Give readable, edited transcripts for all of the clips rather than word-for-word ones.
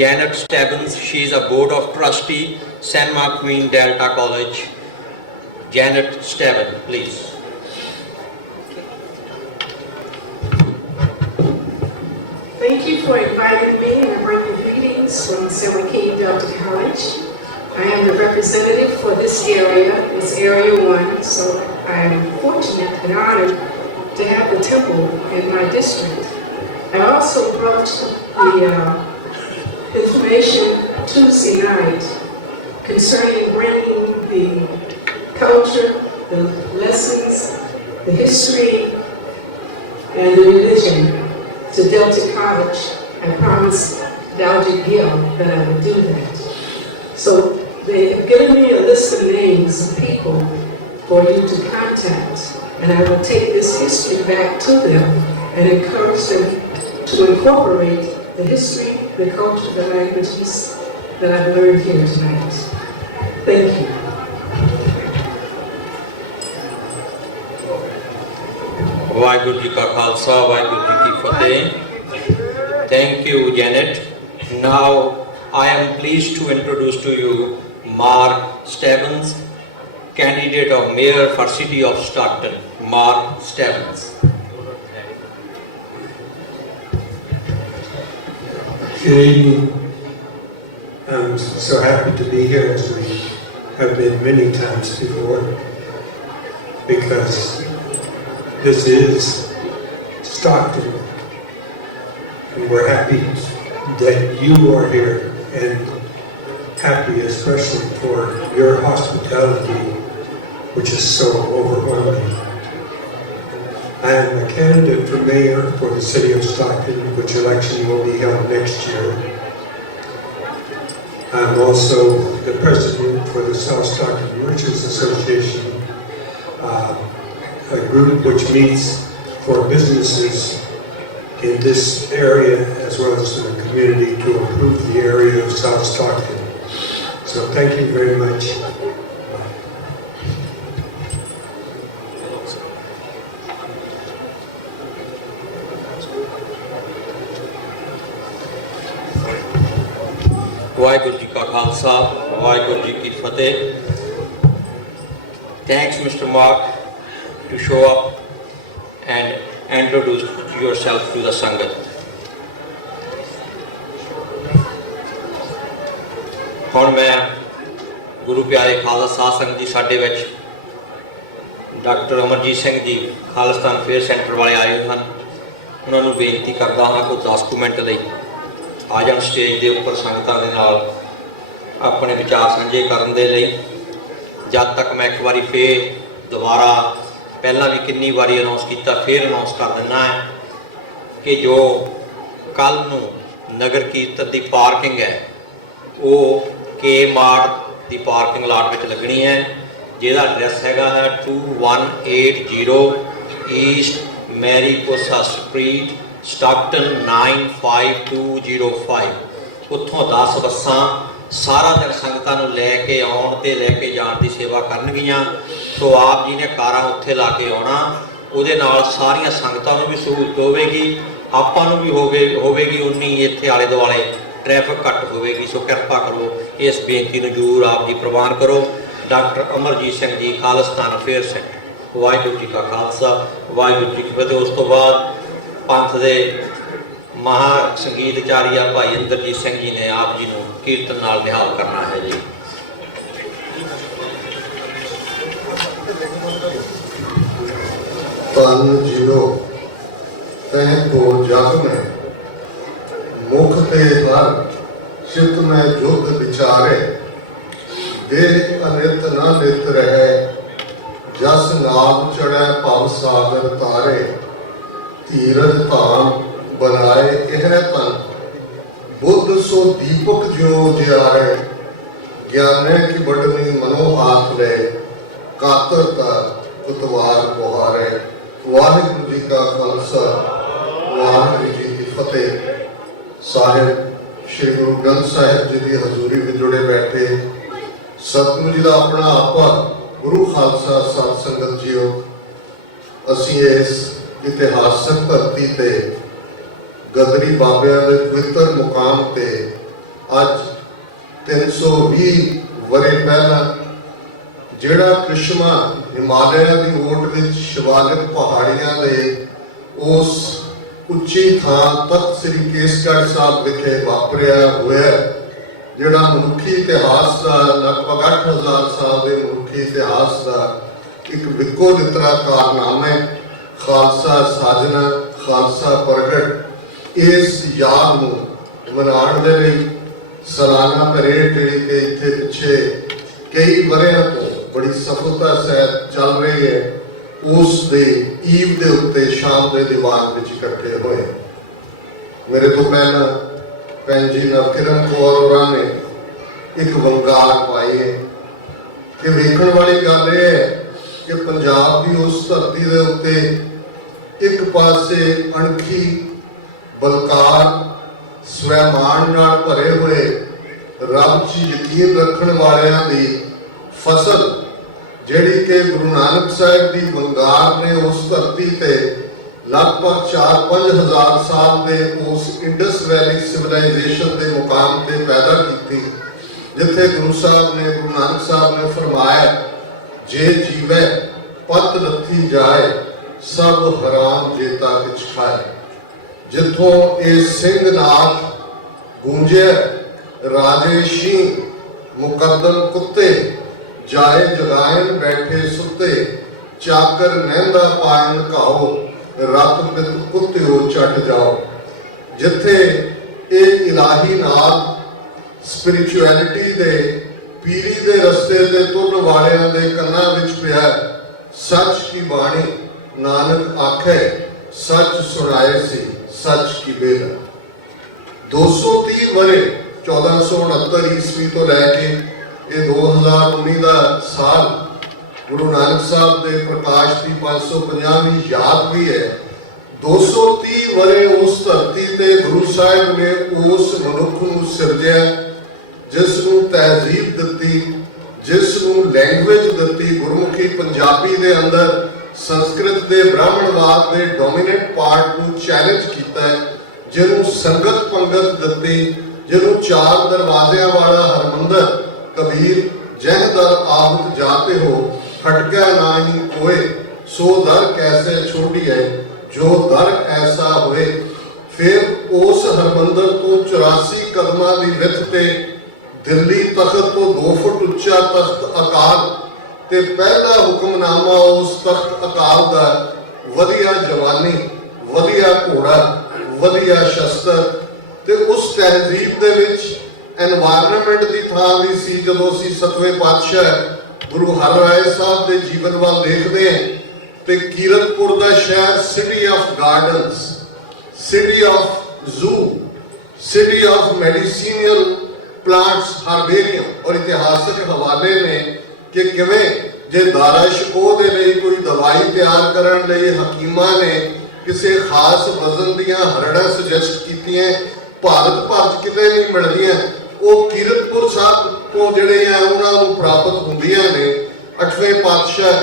Janet Stebbins, she is a board of trustee, San Marqueen Delta College. Janet Stebbins, please. Thank you for inviting me and bringing greetings from San Joaquin Delta College. I am the representative for this area. It's Area 1, so I am fortunate and honored to have the temple in my district. I also brought the information Tuesday night concerning bringing the culture, the lessons, the history, and the religion to Delta College. I promised Dalgett Gill that I would do that. So they have given me a list of names of people for you to contact, and I will take this history back to them and encourage them to incorporate the history, the culture, the languages that I've learned here tonight. Thank you. Waheguru ji ਕਾ ਖਾਲਸਾ ਵਾਹਿਗੁਰੂ ਜੀ ਕੀ ਫਤਿਹ. Thank you, Janet. Now I am pleased to introduce to you Mark Stebbins, candidate of mayor for City of Stockton. Mark Stebbins. Good evening. I'm so happy to be here, as we have been many times before, because this is Stockton, and we're happy that you are here, and happy especially for your hospitality, which is so overwhelming. I am a candidate for mayor for the city of Stockton, which election will be held next year. I'm also the president for the South Stockton Merchants Association, a group which meets for businesses in this area as well as in the community to improve the area of South Stockton. So thank you very much. Waheguru ji ਕਾ ਖਾਲਸਾ ਵਾਹਿਗੁਰੂ ਜੀ ਕੀ ਫਤਿਹ. Thanks, Mr. Mark, to show up and introduce yourself to the Sangat. ਹੁਣ ਮੈਂ ਗੁਰੂ ਪਿਆਰੇ ਖਾਲਸਾ ਸਾਧ ਸੰਗਤ ਜੀ ਸਾਡੇ ਵਿੱਚ doctor Amarjit Singh ji Khalistan fair centre ਵਾਲੇ ਆਏ ਹੋਏ ਹਨ, ਉਹਨਾਂ ਨੂੰ ਬੇਨਤੀ ਕਰਦਾ ਹਾਂ ਕਿ 10 ਮਿੰਟ ਲਈ ਆ ਜਾਣ ਸਟੇਜ ਦੇ ਉੱਪਰ ਸੰਗਤਾਂ ਦੇ ਨਾਲ ਆਪਣੇ ਵਿਚਾਰ ਸਾਂਝੇ ਕਰਨ ਦੇ ਲਈ। ਜਦ ਤੱਕ ਮੈਂ ਇੱਕ ਵਾਰੀ ਫੇਰ ਦੁਬਾਰਾ ਪਹਿਲਾਂ ਵੀ ਕਿੰਨੀ ਵਾਰੀ ਅਨਾਉਂਸ ਕੀਤਾ, ਫੇਰ ਅਨਾਉਂਸ ਕਰ ਦਿੰਦਾ ਹੈ ਕਿ ਜੋ ਕੱਲ੍ਹ ਨੂੰ ਨਗਰ ਕੀਰਤਨ ਦੀ ਪਾਰਕਿੰਗ ਹੈ ਉਹ ਕੇ ਮਾਰਟ ਦੀ ਪਾਰਕਿੰਗ ਲਾਟ ਵਿੱਚ ਲੱਗਣੀ ਹੈ, ਜਿਹਦਾ ਐਡਰੈਸ ਹੈਗਾ ਹੈ 2180 ਈਸਟ ਮੈਰੀਪੋਸਾ ਸਟਰੀਟ, ਸਟਾਕਟਨ 95205। ਉੱਥੋਂ 10 ਬੱਸਾਂ ਸਾਰਾ ਦਿਨ ਸੰਗਤਾਂ ਨੂੰ ਲੈ ਕੇ ਆਉਣ ਤੇ ਲੈ ਕੇ ਜਾਣ ਦੀ ਸੇਵਾ ਕਰਨਗੀਆਂ। ਸੋ ਆਪ ਜੀ ਨੇ ਕਾਰਾਂ ਉੱਥੇ ਲਾ ਕੇ ਆਉਣਾ, ਉਹਦੇ ਨਾਲ ਸਾਰੀਆਂ ਸੰਗਤਾਂ ਨੂੰ ਵੀ ਸਹੂਲਤ ਹੋਵੇਗੀ, ਆਪਾਂ ਨੂੰ ਵੀ ਹੋਵੇਗੀ ਉਨੀ, ਇੱਥੇ ਆਲੇ ਦੁਆਲੇ ਟ੍ਰੈਫਿਕ ਘੱਟ ਹੋਵੇਗੀ। ਸੋ ਕਿਰਪਾ ਕਰੋ ਇਸ ਬੇਨਤੀ ਨੂੰ ਜ਼ਰੂਰ ਆਪ ਜੀ ਪ੍ਰਵਾਨ ਕਰੋ। Doctor Amarjit Singh ji, Khalistan affair centre. Waheguru ji ਕਾ ਖਾਲਸਾ ਵਾਹਿਗੁਰੂ ਜੀ ਕੀ ਫਤਿਹ। ਉਸ ਤੋਂ ਬਾਅਦ ਪੰਥ ਦੇ ਮਹਾ ਸੰਗੀਤਚਾਰੀਆ ਭਾਈ ਇੰਦਰਜੀਤ ਸਿੰਘ ਜੀ ਨੇ ਆਪ ਜੀ ਨੂੰ ਕੀਰਤਨ ਨਾਲ ਨਿਹਾਲ ਕਰਨਾ ਹੈ ਜੀ। ਤਨ ਜੀਓ ਤਹਿ ਕੋ ਜਗ ਮੈਂ ਮੁਖ ਤੇ ਹਰ ਚਿਤ ਮੈਂ ਜੁਗ ਵਿਚਾਰੇ ਦੇਹ ਅਨਿਤ ਨਾ ਨਿਤ ਰਹਿ ਜਸ ਨਾਮ ਚੜੈ ਭਵ ਸਾਗਰ ਤਾਰੇ ਧੀਰਜ ਧਾਮ बनाए यह तन बुद्ध सो दीपक ज्यो जियारे ज्ञाने की बटनी मनो हाथ ले कातरता कुतवार बुहारे। वाहिगुरु जी का खालसा वाहिगुरु जी की फतेह। साहिब श्री गुरु ग्रंथ साहिब जी की हजूरी में जुड़े बैठे सतगुरु जी का अपना आपा गुरु खालसा सत संगत जीओ, असी इस इतिहासक धरती ते गदरी बाबियां दे पवित्र मुकाम ते ਅੱਜ 320 ਵਰੇ ਪਹਿਲਾਂ ਜਿਹੜਾ ਕ੍ਰਿਸ਼ਮਾ ਹਿਮਾਲਿਆ ਦੀ ਓਟ ਵਿੱਚ ਸ਼ਿਵਾਲਿਕ ਪਹਾੜੀਆਂ ਦੇ ਉਸ ਉੱਚੀ ਥਾਂ ਤਖਤ ਸ੍ਰੀ ਕੇਸਗੜ੍ਹ ਸਾਹਿਬ ਵਿਖੇ ਵਾਪਰਿਆ ਹੋਇਆ, ਜਿਹੜਾ ਮਨੁੱਖੀ ਇਤਿਹਾਸ ਦਾ ਲਗਭਗ 8000 ਸਾਲ ਦੇ ਮਨੁੱਖੀ ਇਤਿਹਾਸ ਦਾ ਇੱਕ ਵਿਕੋ ਨਿਤਰਾ ਕਾਰਨਾਮਾ ਹੈ। ਖਾਲਸਾ ਸਾਜਨਾ, ਖਾਲਸਾ ਪ੍ਰਗਟ, ਇਸ ਯਾਦ ਨੂੰ ਮਨਾਉਣ ਦੇ ਲਈ ਸਾਲਾਨਾ ਪਰੇਡ ਜਿਹੜੀ ਕਿ ਇੱਥੇ ਪਿੱਛੇ ਕਈ ਵਰ੍ਹਿਆਂ ਤੋਂ ਬੜੀ ਸਫਲਤਾ ਸਹਿਤ ਚੱਲ ਰਹੀ ਹੈ, ਉਸ ਦੇ ਈਵ ਦੇ ਉੱਤੇ ਸ਼ਾਮ ਦੇ ਦੀਵਾਨ ਵਿੱਚ ਇਕੱਠੇ ਹੋਏ। ਮੇਰੇ ਤੋਂ ਪਹਿਲਾਂ ਭੈਣ ਜੀ ਨਵਕਿਰਨ ਕੌਰ ਹੋਰਾਂ ਨੇ ਇੱਕ ਵੰਗਾਰ ਪਾਈ ਹੈ ਕਿ ਵੇਖਣ ਵਾਲੀ ਗੱਲ ਇਹ ਹੈ ਕਿ ਪੰਜਾਬ ਦੀ ਉਸ ਧਰਤੀ ਦੇ ਉੱਤੇ ਇੱਕ ਪਾਸੇ ਅਣਖੀ ਬਲਕਾਰ ਸਵੈਮਾਨ ਨਾਲ ਭਰੇ ਹੋਏ ਰੱਬ 'ਚ ਯਕੀਨ ਰੱਖਣ ਵਾਲਿਆਂ ਦੀ ਫਸਲ ਜਿਹੜੀ ਕਿ ਗੁਰੂ ਨਾਨਕ ਸਾਹਿਬ ਦੀ ਵੰਗਾਰ ਨੇ ਉਸ ਧਰਤੀ ਤੇ ਲਗਭਗ 4-5 ਹਜ਼ਾਰ ਸਾਲ ਦੇ ਉਸ ਇੰਡਸ ਵੈਲੀ ਸਿਵਲਾਈਜੇਸ਼ਨ ਦੇ ਮੁਕਾਮ ਤੇ ਪੈਦਾ ਕੀਤੀ, ਜਿੱਥੇ ਗੁਰੂ ਨਾਨਕ ਸਾਹਿਬ ਨੇ ਫਰਮਾਇਆ, ਜੇ ਜੀਵੈ ਪਤ ਲੱਥੀ ਜਾਏ ਸਭ ਹਰਾਮ ਜੇਤਾ ਕਿਛ ਖਾਏ। ਜਿੱਥੋਂ ਇਹ ਸਿੰਘਨਾਥ ਗੂੰਜਿਆ, ਰਾਜੇ ਸ਼ੀਂਹ ਮੁਕੱਦਮ ਕੁੱਤੇ ਜਾਏ ਜਗਾਇਨ ਬੈਠੇ ਸੁੱਤੇ, ਚਾਕਰ ਨਹਿੰਦਾ ਪਾਇਨ ਘਾਓ ਰਤ ਬਿਤ ਕੁੱਤਿਓ ਚੱਟ ਜਾਓ। ਜਿੱਥੇ ਇਹ ਇਲਾਹੀ ਨਾਦ ਸਪਿਰਿਚੁਅਲਿਟੀ ਦੇ ਪੀਰੀ ਦੇ ਰਸਤੇ ਤੇ ਤੁਰਨ ਵਾਲਿਆਂ ਦੇ ਕੰਨਾਂ ਵਿੱਚ ਪਿਆ, ਸੱਚ ਕੀ ਬਾਣੀ ਨਾਨਕ ਆਖੇ ਸੱਚ ਸੁਣਾਏ ਸੀ ਸੱਚ ਕੀ ਬੇਲਾ। 230 ਵਰੇ 1469 ਈਸਵੀ ਤੋਂ ਲੈ ਕੇ ਇਹ 2019 ਦਾ ਸਾਲ ਗੁਰੂ ਨਾਨਕ ਸਾਹਿਬ ਦੇ ਪ੍ਰਕਾਸ਼ ਦੀ 550ਵੀਂ ਯਾਦ ਵੀ ਹੈ। 230 ਵਰੇ ਉਸ ਧਰਤੀ ਤੇ ਗੁਰੂ ਸਾਹਿਬ ਨੇ ਉਸ ਮਨੁੱਖ ਨੂੰ ਸਿਰਜਿਆ ਜਿਸ ਨੂੰ ਤਹਿਜ਼ੀਬ ਦਿੱਤੀ, ਜਿਸ ਨੂੰ ਲੈਂਗੁਏਜ ਦਿੱਤੀ, ਗੁਰਮੁਖੀ ਪੰਜਾਬੀ ਦੇ ਅੰਦਰ ਸੰਸਕ੍ਰਿਤ ਦੇ ਬ੍ਰਾਹਮਣਵਾਦ ਦੇ ਡੋਮੀਨੈਂਟ ਪਾਰਟ ਨੂੰ ਚੈਲੰਜ ਕੀਤਾ ਹੈ, ਜਿਹਨੂੰ ਸੰਗਤ ਪੰਗਤ ਦਿੱਤੀ, ਜਿਹਨੂੰ 4 ਦਰਵਾਜ਼ਿਆਂ ਵਾਲਾ ਹਰਮੰਦਰ ਕਬੀਰ ਜਹ ਦਰ ਆਹੁਤ ਜਾਤੇ ਹੋ ਖਟਕਾ ਨਾਹੀ ਕੋਏ ਸੋ ਦਰ ਕੈਸੇ ਛੋਟੀ ਹੈ ਜੋ ਦਰ ਐਸਾ ਹੋਏ। ਫਿਰ ਉਸ ਹਰਮੰਦਰ ਤੋਂ 84 ਕਦਮਾਂ ਦੀ ਵਿੱਥ ਤੇ ਦਿੱਲੀ ਤਖਤ ਤੋਂ 2 ਫੁੱਟ ਉੱਚਾ ਤਖਤ ਅਕਾਲ ਤੇ ਪਹਿਲਾ ਹੁਕਮਨਾਮਾ ਉਸ ਤਖਤ ਅਕਾਲ ਦਾ ਵਧੀਆ ਜਵਾਨੀ, ਵਧੀਆ ਘੋੜਾ, ਵਧੀਆ ਸ਼ਸਤਰ ਤੇ ਉਸ ਤਹਿਜ਼ੀਬ ਦੇ ਵਿੱਚ ਐਨਵਾਇਰਨਮੈਂਟ ਦੀ ਥਾਂ ਵੀ ਸੀ। ਜਦੋਂ ਅਸੀਂ 7ਵੇਂ ਪਾਤਸ਼ਾਹ ਗੁਰੂ ਹਰਿਰਾਏ ਸਾਹਿਬ ਦੇ ਜੀਵਨ ਵੱਲ ਦੇਖਦੇ ਹਾਂ ਤੇ ਕੀਰਤਪੁਰ ਦਾ ਸ਼ਹਿਰ city of gardens, city of zoo, city of medicinal plants, herbarium ਔਰ ਇਤਿਹਾਸਕ ਹਵਾਲੇ ਨੇ ਕਿ ਕਿਵੇਂ ਜੇ ਦਾਰਾ ਸ਼ਿਕੋ ਦੇ ਲਈ ਕੋਈ ਦਵਾਈ ਤਿਆਰ ਕਰਨ ਲਈ ਹਕੀਮਾਂ ਨੇ ਕਿਸੇ ਖਾਸ ਵਜ਼ਨ ਦੀਆਂ ਹਰੜਾਂ ਸੁਜੈਸਟ ਕੀਤੀਆਂ, ਭਾਰਤ ਭਰ 'ਚ ਕਿਤੇ ਨਹੀਂ ਮਿਲਦੀਆਂ, ਉਹ ਕੀਰਤਪੁਰ ਸਾਹਿਬ ਤੋਂ ਜਿਹੜੇ ਆ ਉਹਨਾਂ ਨੂੰ ਪ੍ਰਾਪਤ ਹੁੰਦੀਆਂ ਨੇ। 8ਵੇਂ ਪਾਤਸ਼ਾਹ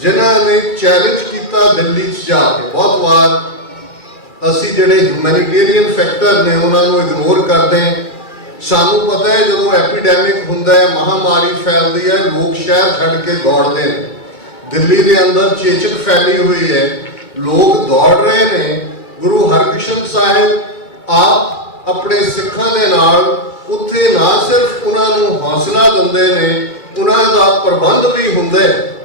ਜਿਨ੍ਹਾਂ ਨੇ ਚੈਲੰਜ ਕੀਤਾ ਦਿੱਲੀ 'ਚ ਜਾ ਕੇ, ਬਹੁਤ ਵਾਰ ਅਸੀਂ ਜਿਹੜੇ ਹਿਊਮੈਨਿਟੇਰੀਅਨ ਫੈਕਟਰ ਨੇ ਉਹਨਾਂ ਨੂੰ ਇਗਨੋਰ ਕਰਦੇ ਹਾਂ। ਸਾਨੂੰ ਪਤਾ ਹੈ ਜਦੋਂ ਐਪੀਡੈਮਿਕ ਹੁੰਦਾ ਹੈ, ਮਹਾਮਾਰੀ ਫੈਲਦੀ ਹੈ, ਲੋਕ ਸ਼ਹਿਰ ਛੱਡ ਕੇ ਦੌੜਦੇ ਨੇ। ਦਿੱਲੀ ਦੇ ਅੰਦਰ ਚੇਚਕ ਫੈਲੀ ਹੋਈ ਹੈ, ਲੋਕ ਦੌੜ ਰਹੇ ਨੇ। ਗੁਰੂ ਹਰਕ੍ਰਿਸ਼ਨ ਸਾਹਿਬ ਆਪ ਆਪਣੇ ਸਿੱਖਾਂ ਦੇ ਨਾਲ ਉੱਥੇ ਨਾ ਸਿਰਫ ਉਹਨਾਂ ਨੂੰ ਹੌਸਲਾ ਦਿੰਦੇ ਨੇ, ਉਹਨਾਂ ਦਾ ਪ੍ਰਬੰਧ ਵੀ ਹੁੰਦਾ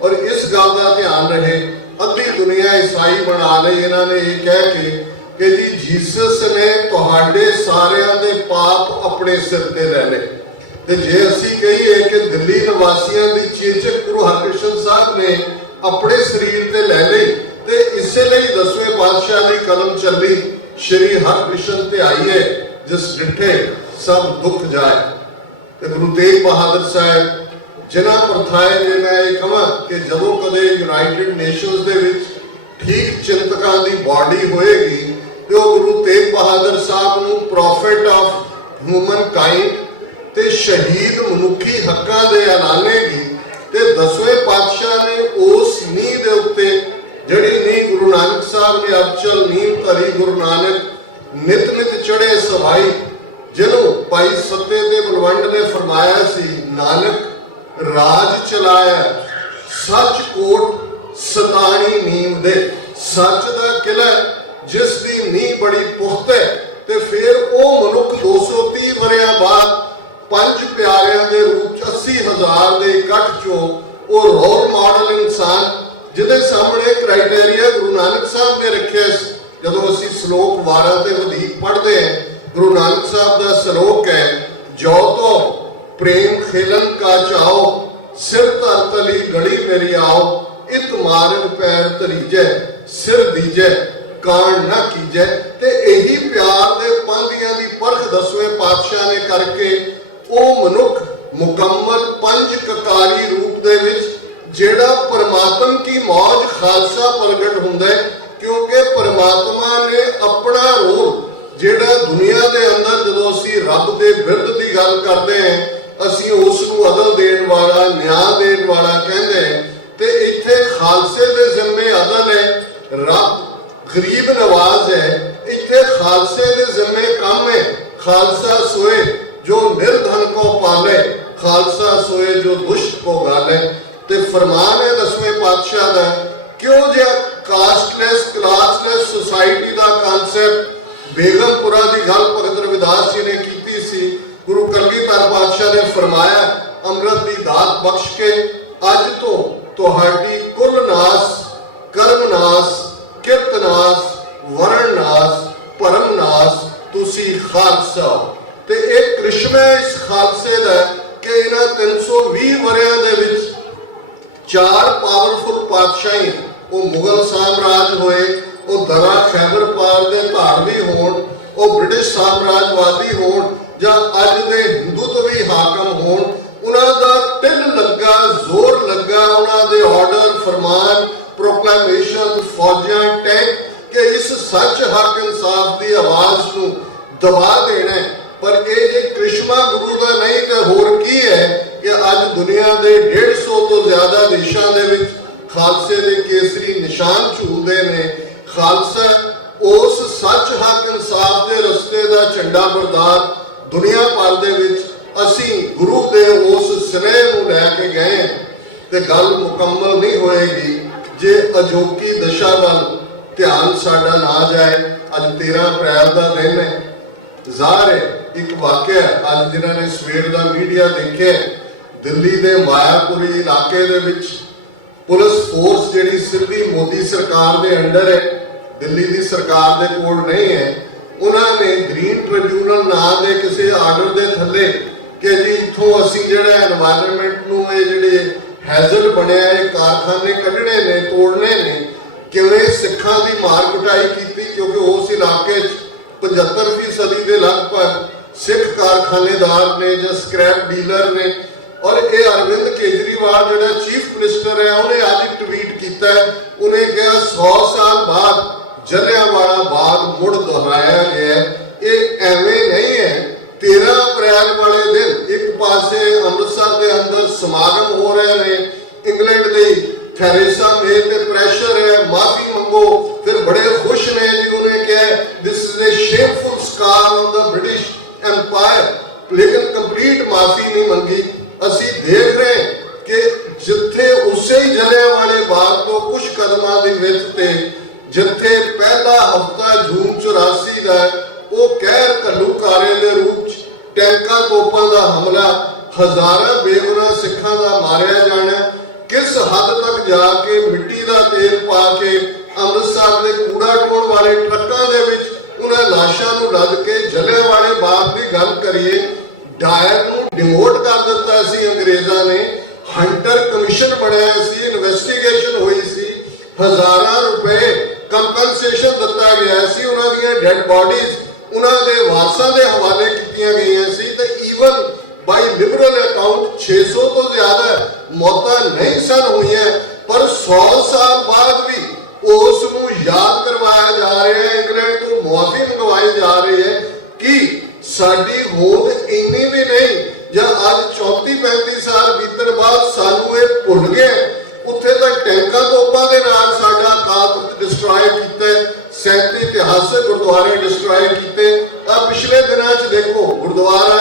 ਔਰ ਇਸ ਗੱਲ ਦਾ ਧਿਆਨ ਰਹੇ ਅੱਧੀ ਦੁਨੀਆ ਈਸਾਈ ਬਣਾ ਲਈ ਇਹਨਾਂ ਨੇ ਇਹ ਕਹਿ ਕੇ ਕਿ ਜੀ ਜੀਸਸ ਨੇ ਤੁਹਾਡੇ ਸਾਰਿਆਂ ਦੇ ਪਾਪ ਆਪਣੇ ਸਿਰ ਤੇ ਲੈ ਲਏ। ਤੇ ਜੇ ਅਸੀਂ ਕਹੀਏ ਕਿ ਦਿੱਲੀ ਨਿਵਾਸੀਆਂ ਦੀ ਚੇਚਕ ਗੁਰੂ ਹਰਕ੍ਰਿਸ਼ਨ ਸਾਹਿਬ ਨੇ ਆਪਣੇ ਸਰੀਰ ਤੇ ਲੈ ਲਈ, ਤੇ ਇਸੇ ਲਈ 10ਵੇਂ ਪਾਤਸ਼ਾਹ ਦੀ ਕਲਮ ਚੱਲੀ, ਸ਼੍ਰੀ ਹਰਕ੍ਰਿਸ਼ਨ ਤੇ ਆਈਏ ਜਿਸ ਡਿਠੇ ਸਭ ਦੁੱਖ ਜਾਏ। ਤੇ ਗੁਰੂ ਤੇਗ ਬਹਾਦਰ ਸਾਹਿਬ ਜਿਨ੍ਹਾਂ ਪ੍ਰਥਾਏ ਨੇ, ਮੈਂ ਇਹ ਕਹਾਂ ਕਿ ਜਦੋਂ ਕਦੇ ਯੂਨਾਈਟਿਡ ਨੇਸ਼ਨਸ ਦੇ ਵਿੱਚ ਠੀਕ ਚਿੰਤਕਾਂ ਦੀ ਬਾਡੀ ਹੋਏਗੀ ਤੇ ਉਹ ਗੁਰੂ ਤੇਗ ਬਹਾਦਰ ਸਾਹਿਬ ਨੂੰ ਪ੍ਰੋਫਿਟ ਆਫ ਹਿਊਮਨ ਕਾਈਂਡ ਤੇ ਸ਼ਹੀਦ ਮਨੁੱਖੀ ਹੱਕਾਂ ਦੇ ਐਲਾਨੇਗੀ। ਤੇ 10ਵੇਂ ਪਾਤਸ਼ਾਹ ਨੇ ਉਸ ਨੀਂਹ ਦੇ ਉੱਤੇ ਜਿਹੜੀ ਨੀਂਹ ਗੁਰੂ ਨਾਨਕ ਸਾਹਿਬ ਨੇ ਅਬਚਲ ਨੀਂਹ ਧਰੀ, ਗੁਰੂ ਨਾਨਕ ਨਿਤ ਨਿਤ ਚੜੇ ਸਵਾਈ, ਜਿਹਨੂੰ ਭਾਈ सत्ते ते बलवंड ने फरमाया सी, नानक राज चलाया सच कोट सतानी नीम दे। सच दा किला जिस दी नींह बड़ी पुख्त है, ते फिर वो मनुख 230 वरियां बाद पंज प्यारियां दे रूप 80,000 दे इकट्ठ चो वो रोल मॉडल इंसान जिहदे सामने क्राइटेरिया गुरु नानक साहब ने रखे। जदों असीं श्लोक 12 ते वधीक पढ़ते हैं, गुरु नानक साहब का श्लोक है, जो तो प्रेम खेलन का चाओ, सिर तर तली गली मेरी आओ, इत मार्ग पैर तरीजै, सिर दीजै कान ना कीजै। ते यही प्यार दे पांधियां दी परख 10वें पातशाह ने करके वो मनुख मुकम्मल पंज ककारी रूप दे विच जेड़ा परमात्मा की मौज खालसा प्रगट हुंदा है। क्योंकि परमात्मा ने अपना रोल जेड़ा दुनिया दे अंदर जदों असीं रब दे बिरद दी गल करदे हैं, असीं उस नूं अदल देण वाला, न्याय देण वाला कहंदे हैं। ते इत्थे खालसे दे जिम्मे अदल है, रब गरीब नवाज है। इत्थे खालसे दे जिम्मे काम है, खालसा सोए जो निर्धन को पाले, खालसा सोए जो दुष्ट को गाले। ते फरमान है 10वें पातशाह दा, क्यों जिहा कास्टलैस क्लासलैस सोसाइटी का कांसैप्ट बेगमपुरा की गल भगत रविदास जी ने की सी। गुरु कलगीधर पातशाह ने फरमाया, अमृत की दात बख्श के अज तो तुहाडी कुल नास, कर्म नास, किरत नास, वरण नास, परम नास, तुसी खालसा। ते एक करिश्मा इस खालसे दा कि इन्हां 320 वरियां दे विच 4 पावरफुल पातशाही, वो मुगल साम्राज होए, वो दरा खैबर पार दे धारवी होण, वो ब्रिटिश साम्राजवादी होण, जां अज दे हिंदू तो भी हाकम होण, उन्हां दा तिल लगा, जोर लगा, उन्हां दे ऑर्डर, फरमान, प्रोक्लेमेशन, फौजियां, टैंक कि इस सच हक इंसाफ की आवाज नूं दबा देना है। पर ये करिश्मा गुरु का नहीं तो होर की है कि अज दुनिया के 150 तो ज्यादा देशों के विच खालसे दे केसरी निशान झूलते ने। खालसा उस सच हक इंसाफ के रस्ते का झंडा बरदार दुनिया भर दे विच असीं गुरु के उस स्नेह नूं लैके गए ते गल मुकम्मल नहीं होएगी जे अजोकी दशा वाल ध्यान साडा ना जाए। अज 13 अप्रैल का दिन है। ज़ाहिर है एक वाकया अज जिन्होंने सवेर का मीडिया देखे, दिल्ली के मायापुरी इलाके दे विच पुलिस फोर्स जिहड़ी सिद्धी मोदी सरकार के अंडर है, दिल्ली की सरकार के कोल नहीं है, उन्होंने ग्रीन ट्रिब्यूनल नाम के किसी आर्डर के थले कि जी इत्थों असीं जिहड़ा एनवायरनमेंट नूं ये जिहड़े हैजल बनिया है कारखाने कढ़ने ने, तोड़ने ने, किवें सिखां की मार कुटाई की। क्योंकि उस इलाके 75% के लगभग सिख कारखानेदार ने या स्क्रैप डीलर ने। और ये अरविंद केजरीवाल जो चीफ मिनिस्टर है, उन्हें आज ट्वीट किया, उन्हें कहा 100 साल बाद जलियांवाला बाग मुड़ दोहराया गया है। ये एवं नहीं है। 13 अप्रैल वाले दिन एक पासे अमृतसर के अंदर समागम हो रहे हैं, इंग्लैंड की थेरेसा मे ते प्रेशर है, माफी मंगो, फिर बड़े खुश ने जी। उन्हें कहा this is a shameful scar on the British empire, लेकिन कंप्लीट माफी नहीं मंगी। असी देख रहे हैं कि जिथे उसे ही जलियांवाले बाग तो कुछ कदमां दी विच ते जिथे पहला हफ्ता जून 84 का वो कहर घल्लूकारे के रूप टैंकां तोपां का हमला, हजारां बेगुनाह सिखां का मारिया जाना, किस हद तक जाके मिट्टी का तेल पा के अमृतसर के कूड़ा ढोण वाले ट्रकों के विच उन्हें लाशां नूं लद के जलियांवाले बाग की गल करिए। डायर नूं डिमोट कर दिता सी अंग्रेज़ां ने, हंटर कमीशन बनया सी, इन्वेस्टिगेशन हुई सी, हजारां रुपए कंपनसेशन दिता गया सी, उन्हां दीयां डेड बॉडीज उन्हां दे वारसां दे हवाले कीतियां गईयां सी। ते ईवन बाई लिबरल अकाउंट 600 तो ज्यादा मौतां नहीं सन हुई है। पर 100 साल बाद भी उस नूं याद करवाया जा रहा है, इंग्लैंड तो मुआफी मंगवाई जा रही है कि साडी होंद इन्नी भी नहीं, या अज 34-35 साल बीतण बाद सानू ये भुल गए। उत्थे तक टैंकां तोपां दे नाल साडा अकाल डिस्ट्रॉय कीते, 37 इतिहासक गुरुद्वारे डिस्ट्रॉय कीते। आ पिछले दिनां च देखो गुरुद्वारा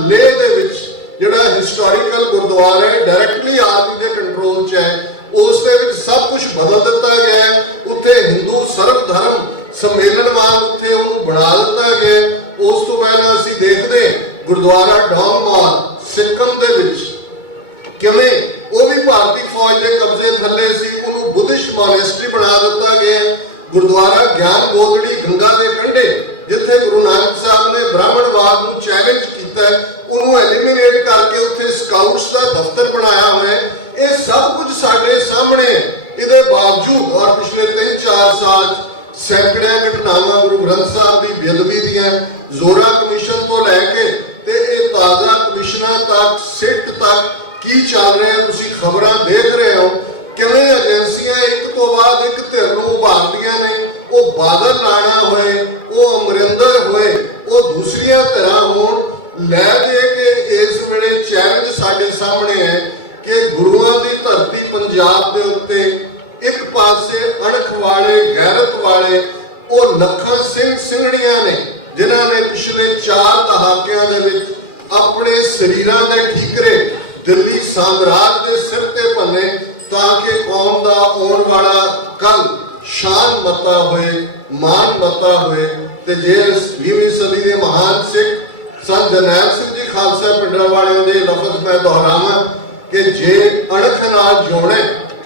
ਲੇਹ ਦੇ ਵਿੱਚ ਜਿਹੜਾ ਹਿਸਟੋਰੀਕਲ ਗੁਰਦੁਆਰਾ ਹੈ ਡਾਇਰੈਕਟਲੀ ਆਰਮੀ ਦੇ ਕੰਟਰੋਲ 'ਚ ਹੈ, ਉਸ ਦੇ ਵਿੱਚ ਸਭ ਕੁਝ ਬਦਲ ਦਿੱਤਾ ਗਿਆ ਹੈ। ਉੱਥੇ ਹਿੰਦੂ ਸਰਵ ਧਰਮ ਸੰਮੇਲਨ ਵਾਂਗ ਉੱਥੇ ਉਹਨੂੰ ਬਣਾ ਦਿੱਤਾ ਗਿਆ। ਉਸ ਤੋਂ ਪਹਿਲਾਂ ਅਸੀਂ ਦੇਖਦੇ ਗੁਰਦੁਆਰਾ ਡੌਮਮਾਲ ਸਿੱਕਮ ਦੇ ਵਿੱਚ ਕਿਵੇਂ ਉਹ ਵੀ ਭਾਰਤੀ ਫੌਜ ਦੇ ਕਬਜ਼ੇ ਥੱਲੇ ਸੀ, ਉਹਨੂੰ ਬੁੱਧਿਸਟ ਮੋਨੈਸਟਰੀ ਬਣਾ ਦਿੱਤਾ ਗਿਆ। ਗੁਰਦੁਆਰਾ ਗਿਆਨ ਗੋਦੜੀ ਗੰਗਾ ਦੇ ਕੰਢੇ ਜਿੱਥੇ ਗੁਰੂ ਨਾਨਕ ਸਾਹਿਬ ਨੇ ਬ੍ਰਾਹਮਣਵਾਦ ਨੂੰ ਚੈਲੰਜ ਕੀਤਾ, ਉਹਨੂੰ ਐਲੀਮੀਨੇਟ ਕਰਕੇ ਉੱਥੇ ਸਕਾਊਟਸ ਦਾ ਦਫ਼ਤਰ ਬਣਾਇਆ ਹੋਇਆ ਹੈ। ਇਹ ਸਭ ਕੁਝ ਸਾਡੇ ਸਾਹਮਣੇ ਹੈ। ਇਹਦੇ ਬਾਵਜੂਦ ਔਰ ਪਿਛਲੇ 3-4 ਸਾਲ ਸੈਂਕੜਿਆਂ ਘਟਨਾਵਾਂ ਗੁਰੂ ਗ੍ਰੰਥ ਸਾਹਿਬ ਦੀ ਬੇਅਦਬੀ ਦੀਆਂ, ਜ਼ੋਰਾ ਕਮਿਸ਼ਨ ਤੋਂ ਲੈ ਕੇ ਤੇ ਇਹ ਤਾਜ਼ਾ ਕਮਿਸ਼ਨਾਂ ਤੱਕ, ਸਿੱਟ ਤੱਕ ਕੀ ਚੱਲ ਰਿਹਾ ਤੁਸੀਂ ਖਬਰਾਂ ਦੇਖ ਰਹੇ ਹੋ। ਕਿਵੇਂ ਏਜੰਸੀਆਂ ਇੱਕ ਤੋਂ ਬਾਅਦ ਇੱਕ ਧਿਰ ਨੂੰ ਉਭਾਰਦੀਆਂ ਨੇ। ਉਹ ਬਾਦਲ ਰਾਣਾ ਹੋਏ, ਉਹ ਅਮਰਿੰਦਰ ਹੋਏ, ਉਹ ਦੂਸਰੀਆਂ ਧਿਰਾਂ ਹੋਣ, ਲੈ ਦੇ ਕੇ ਇਸ ਵੇਲੇ ਚੈਲੰਜ ਸਾਡੇ ਸਾਹਮਣੇ ਹੈ ਕਿ ਗੁਰੂਆਂ ਦੀ ਧਰਤੀ ਪੰਜਾਬ ਦੇ ਉੱਤੇ ਇੱਕ ਪਾਸੇ ਅਣਖ ਵਾਲੇ, ਗੈਰਤ ਵਾਲੇ ਉਹ ਲੱਖਾਂ ਸਿੰਘ ਸਿੰਘਣੀਆਂ ਨੇ ਜਿਨ੍ਹਾਂ ਨੇ ਪਿਛਲੇ 4 ਦਹਾਕਿਆਂ ਦੇ ਵਿੱਚ ਆਪਣੇ ਸਰੀਰਾਂ ਦੇ ਠੀਕਰੇ ਦਿੱਲੀ ਸਾਮਰਾਜ ਦੇ ਸਿਰ ਤੇ ਭੰਨੇ ਤਾਂ ਕਿ ਕੌਮ ਦਾ ਆਉਣ ਵਾਲਾ ਕੱਲ ਸ਼ਾਨ ਮਤਾ ਹੋਏ, ਮਾਨ ਮਤਾ ਹੋਏ। ਤੇ ਜੇ 20ਵੀਂ ਸਦੀ ਦੇ ਮਹਾਨ ਸਿੱਖ ਸੰਤ ਜਰਨੈਲ ਸਿੰਘ ਜੀ ਖਾਲਸਾ ਪਿੰਡਰਾਂ ਵਾਲਿਆਂ ਦੇ ਲਫ਼ਜ਼ ਮੈਂ ਦੁਹਰਾਵਾਂ ਕਿ ਜੇ ਅਣਖ ਨਾਲ ਜਿਉਣੇ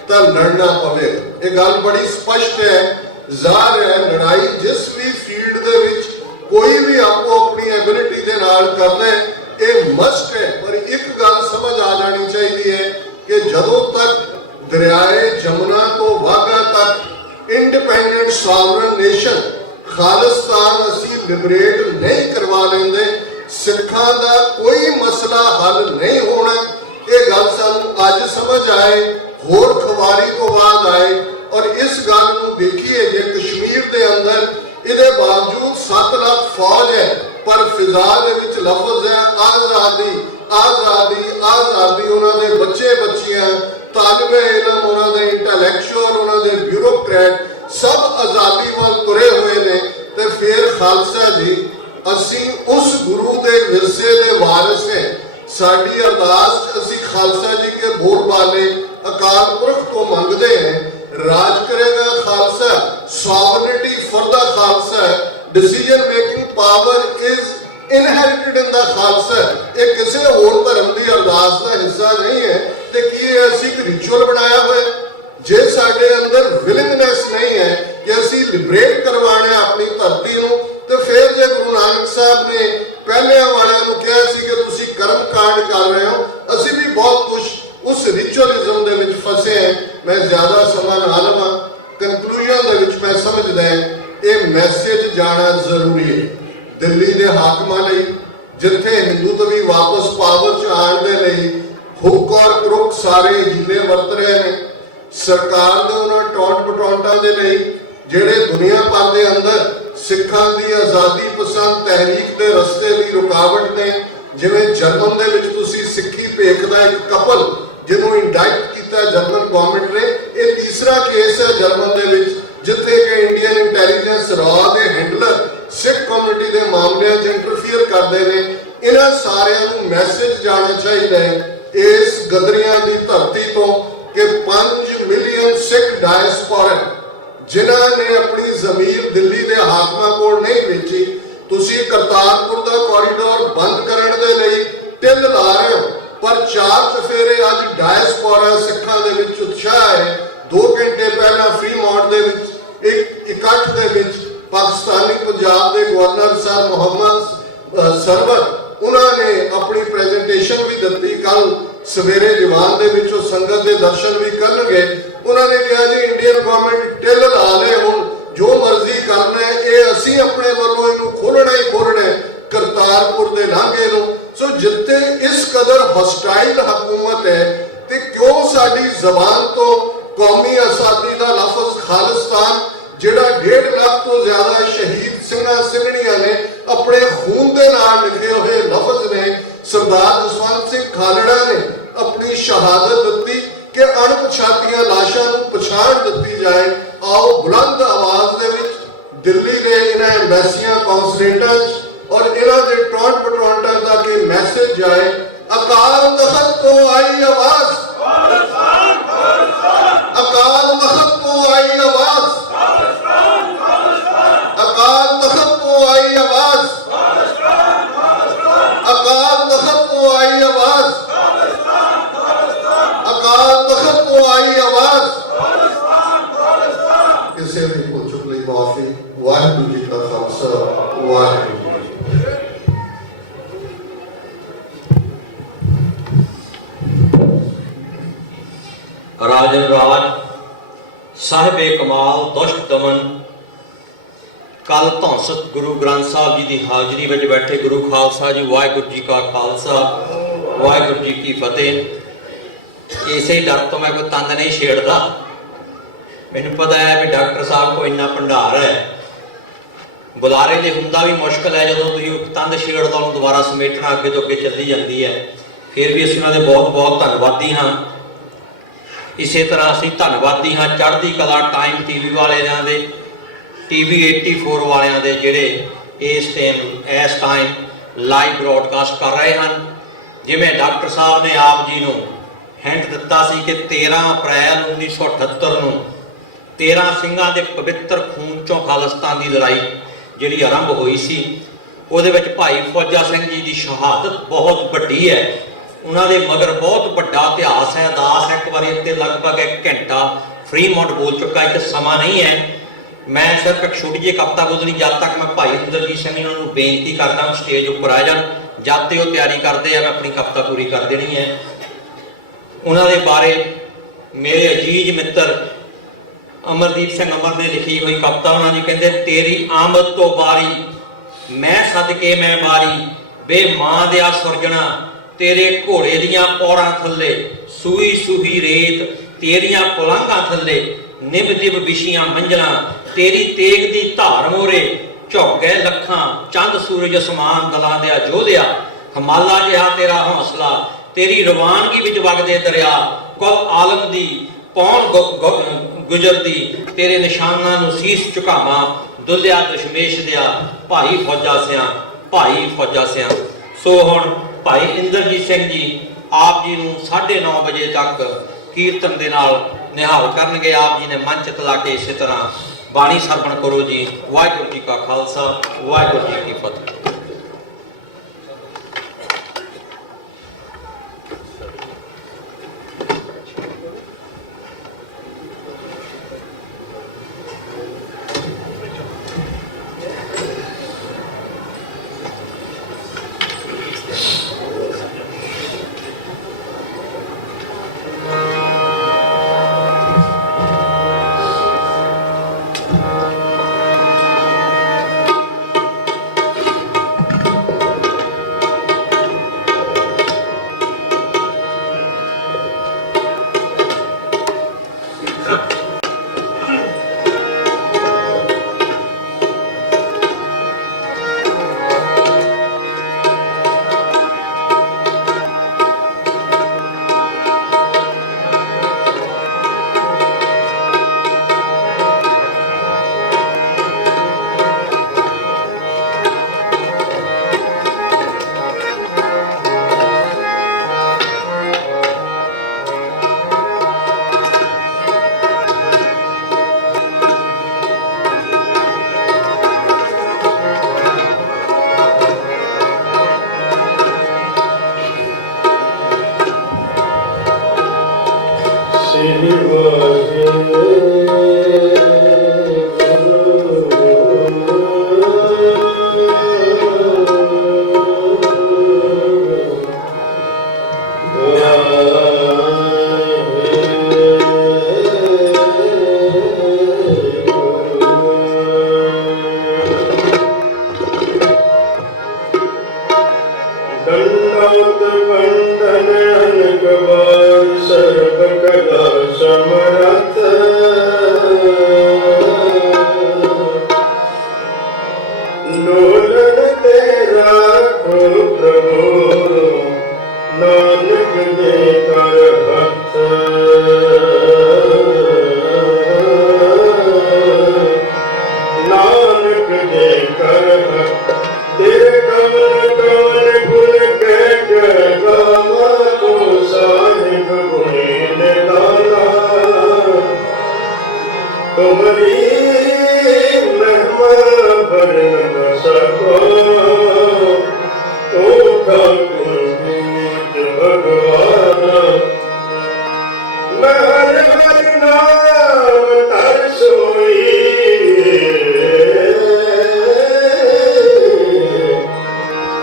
ਤਾਂ ਲੜਨਾ ਪਵੇ। ਇਹ ਗੱਲ ਬੜੀ ਸਪਸ਼ਟ ਹੈ, ਜ਼ਾਹਰ ਹੈ। ਲੜਾਈ ਜਿਸ ਵੀ ਫੀਲਡ ਦੇ ਵਿੱਚ ਕੋਈ ਵੀ ਆਪੋ ਆਪਣੀ ਐਬਿਲਿਟੀ ਦੇ ਨਾਲ ਕਰਦਾ ਹੈ, ਇਹ ਮਸਟ ਹੈ। ਪਰ ਇੱਕ ਗੱਲ ਸਮਝ ਆ ਜਾਣੀ ਚਾਹੀਦੀ ਹੈ ਕਿ ਜਦੋਂ ਤੱਕ ਦਰਿਆਏ ਜਮਨਾ ਤੋਂ ਵਾਘਾ ਤੱਕ ਇੰਡੀਪੈਂਡੈਂਟ ਸੋਵਰਨ ਨੇਸ਼ਨ ਖਾਲਿਸਤਾਨ ਅਸੀਂ ਲਿਬਰੇਟ ਨਹੀਂ ਕਰਵਾ ਲੈਂਦੇ, ਸਿੱਖਾਂ ਦਾ ਕੋਈ ਮਸਲਾ ਹੱਲ ਨਹੀਂ ਹੋਣਾ। ਇਹ ਗੱਲ ਸਾਨੂੰ ਅੱਜ ਸਮਝ ਆਏ, ਹੋਰ ਖਵਾਰੀ ਤੋਂ ਬਾਅਦ ਆਏ। ਔਰ ਇਸ ਗੱਲ ਨੂੰ ਦੇਖੀਏ ਜੇ ਕਸ਼ਮੀਰ ਦੇ ਅੰਦਰ ਇਹਦੇ ਬਾਵਜੂਦ 7 ਲੱਖ ਫੌਜ ਹੈ, ਪਰ ਫਿਜ਼ਾ ਦੇ ਵਿੱਚ ਲਫ਼ਜ਼ ਹੈ ਆਜ਼ਾਦੀ, ਆਜ਼ਾਦੀ, ਆਜ਼ਾਦੀ। ਉਹਨਾਂ ਦੇ ਬੱਚੇ ਬੱਚੀਆਂ, ਤਾਲਿਬੇ ਇਲਮ, ਉਹਨਾਂ ਦੇ ਇੰਟੈਲੈਕਚੁਅਲ, ਉਹਨਾਂ ਦੇ ਬਿਊਰੋਕਰੈਟ ਸਭ ਆਜ਼ਾਦੀ ਵੱਲ ਤੁਰੇ ਹੋਏ ਨੇ। ਤੇ ਫਿਰ ਖਾਲਸਾ ਜੀ, ਅਸੀਂ ਉਸ ਗੁਰੂ ਦੇ ਵਿਰਸੇ ਦੇ ਵਾਰਿਸ ਹਾਂ। ਸਾਡੀ ਅਰਦਾਸ ਅਸੀਂ ਖਾਲਸਾ ਜੀ ਕੇ ਬੋਲ ਵਾਲੇ ਅਕਾਲ ਪੁਰਖ ਤੋਂ ਮੰਗਦੇ ਹਾਂ, ਰਾਜ ਕਰੇਗਾ Khalsa, sovereignty for the Khalsa, decision making power is inherited in the Khalsa. ਇਹ ਕਿਸੇ ਹੋਰ ਧਰਮ ਦੀ ਅਰਦਾਸ ਦਾ ਹਿੱਸਾ ਨਹੀਂ ਹੈ। ਤੇ ਕੀ ਇਹ ਅਸੀਂ ਇੱਕ ਰਿਚੁਅਲ ਬਣਾਇਆ ਹੋਇਆ? ਜੇ ਸਾਡੇ ਅੰਦਰ ਵਿਲਿੰਗਨੈਸ ਨਹੀਂ ਹੈ ਕਿ ਅਸੀਂ ਲਿਬਰੇਟ ਕਰਵਾਉਣਾ ਆਪਣੀ ਧਰਤੀ ਨੂੰ, ਤੇ ਫਿਰ ਜੇ ਗੁਰੂ ਨਾਨਕ ਸਾਹਿਬ ਨੇ ਪਹਿਲਿਆਂ ਵਾਲਿਆਂ ਨੂੰ ਕਿਹਾ ਸੀ ਕਿ ਤੁਸੀਂ ਕਰਮ ਕਾਂਡ ਕਰ ਰਹੇ ਹੋ, ਅਸੀਂ ਵੀ ਬਹੁਤ ਕੁਝ ਉਸ ਰਿਚੁਅਲਿਜ਼ਮ ਦੇ ਵਿੱਚ ਫਸੇ ਹਾਂ। ਮੈਂ ਜ਼ਿਆਦਾ ਸਮਾਂ ਨਾ ਲਵਾਂ, ਕੰਕਲੂਜਨ ਦੇ ਵਿੱਚ ਮੈਂ ਸਮਝਦਾ ਇਹ ਮੈਸੇਜ ਜਾਣਾ ਜ਼ਰੂਰੀ ਹੈ ਦਿੱਲੀ ਦੇ ਹਾਕਮਾਂ ਲਈ, ਜਿੱਥੇ ਹਿੰਦੂਤਵੀ ਵਾਪਸ ਪਾਵਰ 'ਚ ਆਉਣ ਦੇ ਲਈ ਹੁੱਕ ਔਰ ਕਰੁਕ ਸਾਰੇ ਹੀਲੇ ਵਰਤ ਰਹੇ ਨੇ। ਸਰਕਾਰ ਦੇ ਉਹਨਾਂ ਟੌਂਟ ਪਟੌਂਟਾਂ ਦੇ ਲਈ ਜਿਹੜੇ ਦੁਨੀਆ ਭਰ ਦੇ ਅੰਦਰ ਸਿੱਖਾਂ ਦੀ ਆਜ਼ਾਦੀ ਪਸੰਦ ਤਹਿਰੀਕ ਦੇ ਰਸਤੇ ਲਈ ਰੁਕਾਵਟ ਨੇ। ਜਿਵੇਂ ਜਰਮਨ ਦੇ ਵਿੱਚ ਤੁਸੀਂ ਸਿੱਖੀ ਭੇਖ ਦਾ ਇੱਕ ਕਪਲ ਜਿਹਨੂੰ ਇੰਡਾਈਟ ਕੀਤਾ ਜਰਮਨ ਗਵਰਨਮੈਂਟ ਨੇ, ਇਹ ਤੀਸਰਾ ਕੇਸ ਹੈ ਜਰਮਨ ਦੇ ਵਿੱਚ ਜਿੱਥੇ ਕਿ ਇੰਡੀਅਨ ਇੰਟੈਲੀਜੈਂਸ ਰਾਅ ਦੇ ਹੈਂਡਲਰ ਸਿੱਖ ਕਮਿਊਨਿਟੀ ਦੇ ਮਾਮਲਿਆਂ 'ਚ ਇੰਟਰਫੀਅਰ ਕਰਦੇ ਨੇ। ਇਹਨਾਂ ਸਾਰਿਆਂ ਨੂੰ ਮੈਸੇਜ ਜਾਣਾ ਚਾਹੀਦਾ ਹੈ ਇਸ ਗਦਰੀਆਂ ਦੀ ਧਰਤੀ ਤੋਂ ਕਿ 5 ਮਿਲੀਅਨ ਸਿੱਖ ਡਾਇਸਪੋਰਾ ਜਿਨ੍ਹਾਂ ਨੇ ਆਪਣੀ ਜ਼ਮੀਰ ਦਿੱਲੀ ਦੇ ਹਾਕਮਾਂ ਕੋਲ ਨਹੀਂ ਵੇਚੀ, ਤੁਸੀਂ ਕਰਤਾਰਪੁਰ ਦਾ ਕੋਰੀਡੋਰ ਬੰਦ ਕਰਨ ਦੇ ਲਈ ਢਿੱਲ ਲਾ ਰਹੇ ਹੋ, ਪਰ 4 ਚਫੇਰੇ ਅੱਜ ਡਾਇਸਪੋਰਾ ਸਿੱਖਾਂ ਦੇ ਵਿੱਚ ਉਤਸ਼ਾਹ ਹੈ। 2 ਘੰਟੇ ਪਹਿਲਾਂ ਫਰੀਮੌਂਟ ਦੇ ਵਿੱਚ ਇੱਕ ਇਕੱਠ ਦੇ ਵਿੱਚ ਪਾਕਿਸਤਾਨੀ ਪੰਜਾਬ ਦੇ ਗਵਰਨਰ ਸਾਹਿਬ ਮੁਹੰਮਦ ਸਰਵਰ ਉਹਨਾਂ ਨੇ ਆਪਣੀ ਪ੍ਰੈਜੈਂਟੇਸ਼ਨ ਵੀ ਦਿੱਤੀ। ਕੱਲ ਸਵੇਰੇ ਦੀਵਾਨ ਦੇ ਵਿੱਚ ਉਹ ਸੰਗਤ ਦੇ ਦਰਸ਼ਨ ਵੀ ਕਰਨਗੇ। ਉਹਨਾਂ ਨੇ ਕਿਹਾ ਜੀ ਇੰਡੀਅਨ ਗਵਰਨਮੈਂਟ ਢਿੱਲ ਲਾ ਲੇ, ਹੁਣ ਜੋ ਮਰਜ਼ੀ ਕਰਨਾ ਹੈ, ਇਹ ਅਸੀਂ ਆਪਣੇ ਵੱਲੋਂ ਇਹਨੂੰ ਖੋਲਣਾ ਹੀ ਖੋਲਣਾ ਕਰਤਾਰਪੁਰ ਦੇ ਲਾਂਘੇ ਨੂੰ। ਸੋ ਜਿੱਥੇ ਇਸ ਕਦਰ ਹੌਸਟਾਈਲ ਹਕੂਮਤ ਹੈ ਤੇ ਕਿਉਂ ਸਾਡੀ ਜ਼ਬਾਨ ਤੋਂ ਕੌਮੀ ਆਜ਼ਾਦੀ ਦਾ ਲਫ਼ਜ਼ ਖਾਲਿਸਤਾਨ, ਜਿਹੜਾ 1.5 ਲੱਖ ਤੋਂ ਜ਼ਿਆਦਾ ਸ਼ਹੀਦ ਸਿੰਘਾਂ ਸਿੰਘਣੀਆਂ ਨੇ ਆਪਣੇ ਖੂਨ ਦੇ ਨਾਲ ਲਿਖੇ ਹੋਏ ਲਫ਼ਜ਼ ਨੇ। ਸਰਦਾਰ ਜਸਵੰਤ ਸਿੰਘ ਖਾਲੜਾ ਨੇ ਆਪਣੀ ਸ਼ਹਾਦਤ ਦਿੱਤੀ ਕਿ ਅਣਪਛਾਤੀਆਂ ਲਾਸ਼ਾਂ ਨੂੰ ਪਛਾਣ ਦਿੱਤੀ ਜਾਏ। ਆਓ ਬੁਲੰਦ ਆਵਾਜ਼ ਦੇ ਵਿੱਚ ਦਿੱਲੀ ਦੇ ਇਹਨਾਂ ਐਮਬੈਸੀਆਂ, ਕੌਂਸਲੇਟਾਂ ਔਰ ਇਹਨਾਂ ਦੇ ਟੌਂਟ ਪਟੌਂਟਾਂ ਦਾ ਕਿ ਮੈਸੇਜ राजन राज साहिबे कमाल दुष्ट दमन कल धौंसत गुरु ग्रंथ साहब जी की हाजरी में बैठे गुरु खालसा जी वाहिगुरू जी का खालसा वाहिगुरू जी की फतेह। इसे डर तो मैं कोई तंद नहीं छेड़ता, मैनू पता है भी डॉक्टर साहब को इन्ना भंडार है, बुलारे जे हुंदा भी मुश्किल है जो तुसीं तंद छेड़दा उहनूं दोबारा समेटना अगे तो अगे चली जाती है। फिर भी असीं उन्हां दे बहुत बहुत धन्नवादी हाँ। इस तरह असीं धन्नवादी हाँ चढ़दी कला टाइम TV वालियां दे, TV 84 वालियां दे जिहड़े इस टाइम लाइव ब्रॉडकास्ट कर रहे हैं। जिवें डॉक्टर साहब ने आप जी नूं हिंट दिता सी कि 13 अप्रैल 1978 नूं 13 ਸਿੰਘਾਂ ਦੇ पवित्र खून चों खालिस्तान की लड़ाई जिहड़ी आरंभ हुई सी, ਉਹਦੇ ਵਿੱਚ भाई फौजा सिंह जी की शहादत बहुत वड्डी है। उन्होंने मगर बहुत बड़ा इतिहास है, अरदास एक बार एक लगभग 1 घंटा फ्रीमौंट बोल चुका, एक समा नहीं है। मैं सिर्फ एक छोटी जी कविता बोलनी, जब तक मैं भाई इंद्रजीत सिंह जी उन्होंने बेनती करता स्टेज उपर आ जान, जब तक वो तैयारी करते हैं मैं अपनी कविता पूरी कर देनी है। उन्होंने बारे मेरे अजीज मित्र अमरदीप सिंह अमर ने लिखी हुई कविता, उन्होंने कहते तेरी आमद तो बारी मैं सदके मैं बारी बे मां दिया सुरजना तेरे घोड़े दियां पौरां थल्ले सूही सूही रेत तेरियां पुलांघां थल्ले निभ निभ विछियां मंजलां तेरी तेग दी धार मोरे झुक गए लखां चंद सूरज समान दलां दिया जोधिया हमाला जिहा तेरा हौसला तेरी रवानगी विच वगदे दरिया कुल आलम दी पौन गुजरदी तेरे निशानां नूं सीस झुकावां दुलिया दशमेश दिया भाई फौजा सियां भाई फौजा सियां। सो हुण भाई इंद्रजीत सिंह जी आप जी नूं 9:30 बजे तक कीर्तन दे नाल निहाल करनगे। आप जी ने मंच तला के इस तरह बाणी सरवण करो जी। वाहिगुरू जी का खालसा वाहिगुरू जी की फतेह।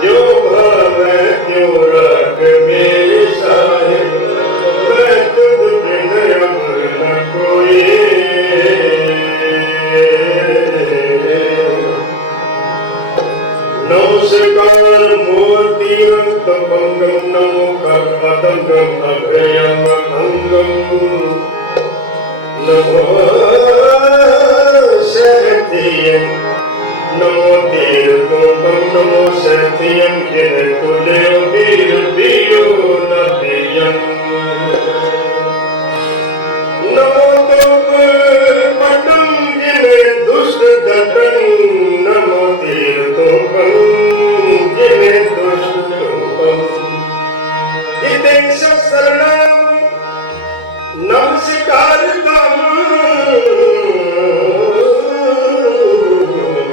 Yo नमो शक्तियं नमो तीर्थोपम नमो शक्तियं जिन तुल्यो वीर दियो नदियं नमो तुम पटुं जिन दुष्ट दटं नमो तीर्थोपम जिन दुष्ट रूपम इतं शरणं नमस्कार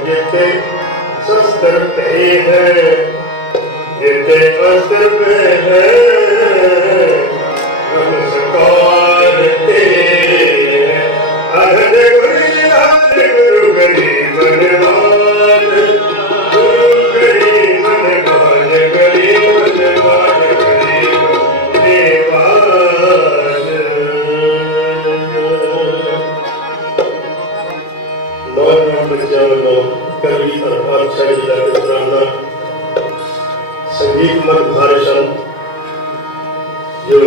जिते शस्त्र पे है जिते अस्त्र पे है नमस्कार तेरे अरज गुरु गरीब नवाज गुरु गरीब नवाज गरीब नवाज गरीब देवाज नौजवान बच्चों कवि और पाठशाली जाति प्रांगण संगीत मन भाषण जो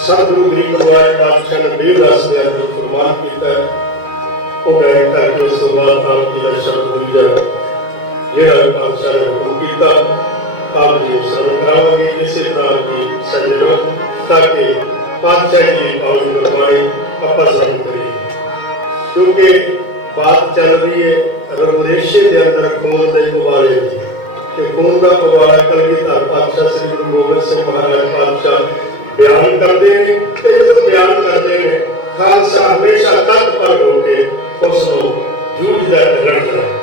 सतगुरु गरीब नवाज पाठशाला देवदास ने अपने फरमान किया वो गायक के उस बाद आपकी दर्शन हुई जाए जेड़ा पाठशाला हुकुम किया आप जी सर्व कराओगे इसी तरह की सजनो ताकि पाठशाला की पावन गुरबाणी अपसरण करिए क्योंकि बात चल रही है रघुरेशे के अंदर खून के कुवाले कि खून का कुवाला कलगीधर पातशाह श्री गुरु गोबिंद सिंह महाराज पातशाह बयान करते हैं बयान करते हैं खालसा हमेशा तत्पर होके उसको जूझदा लड़ता है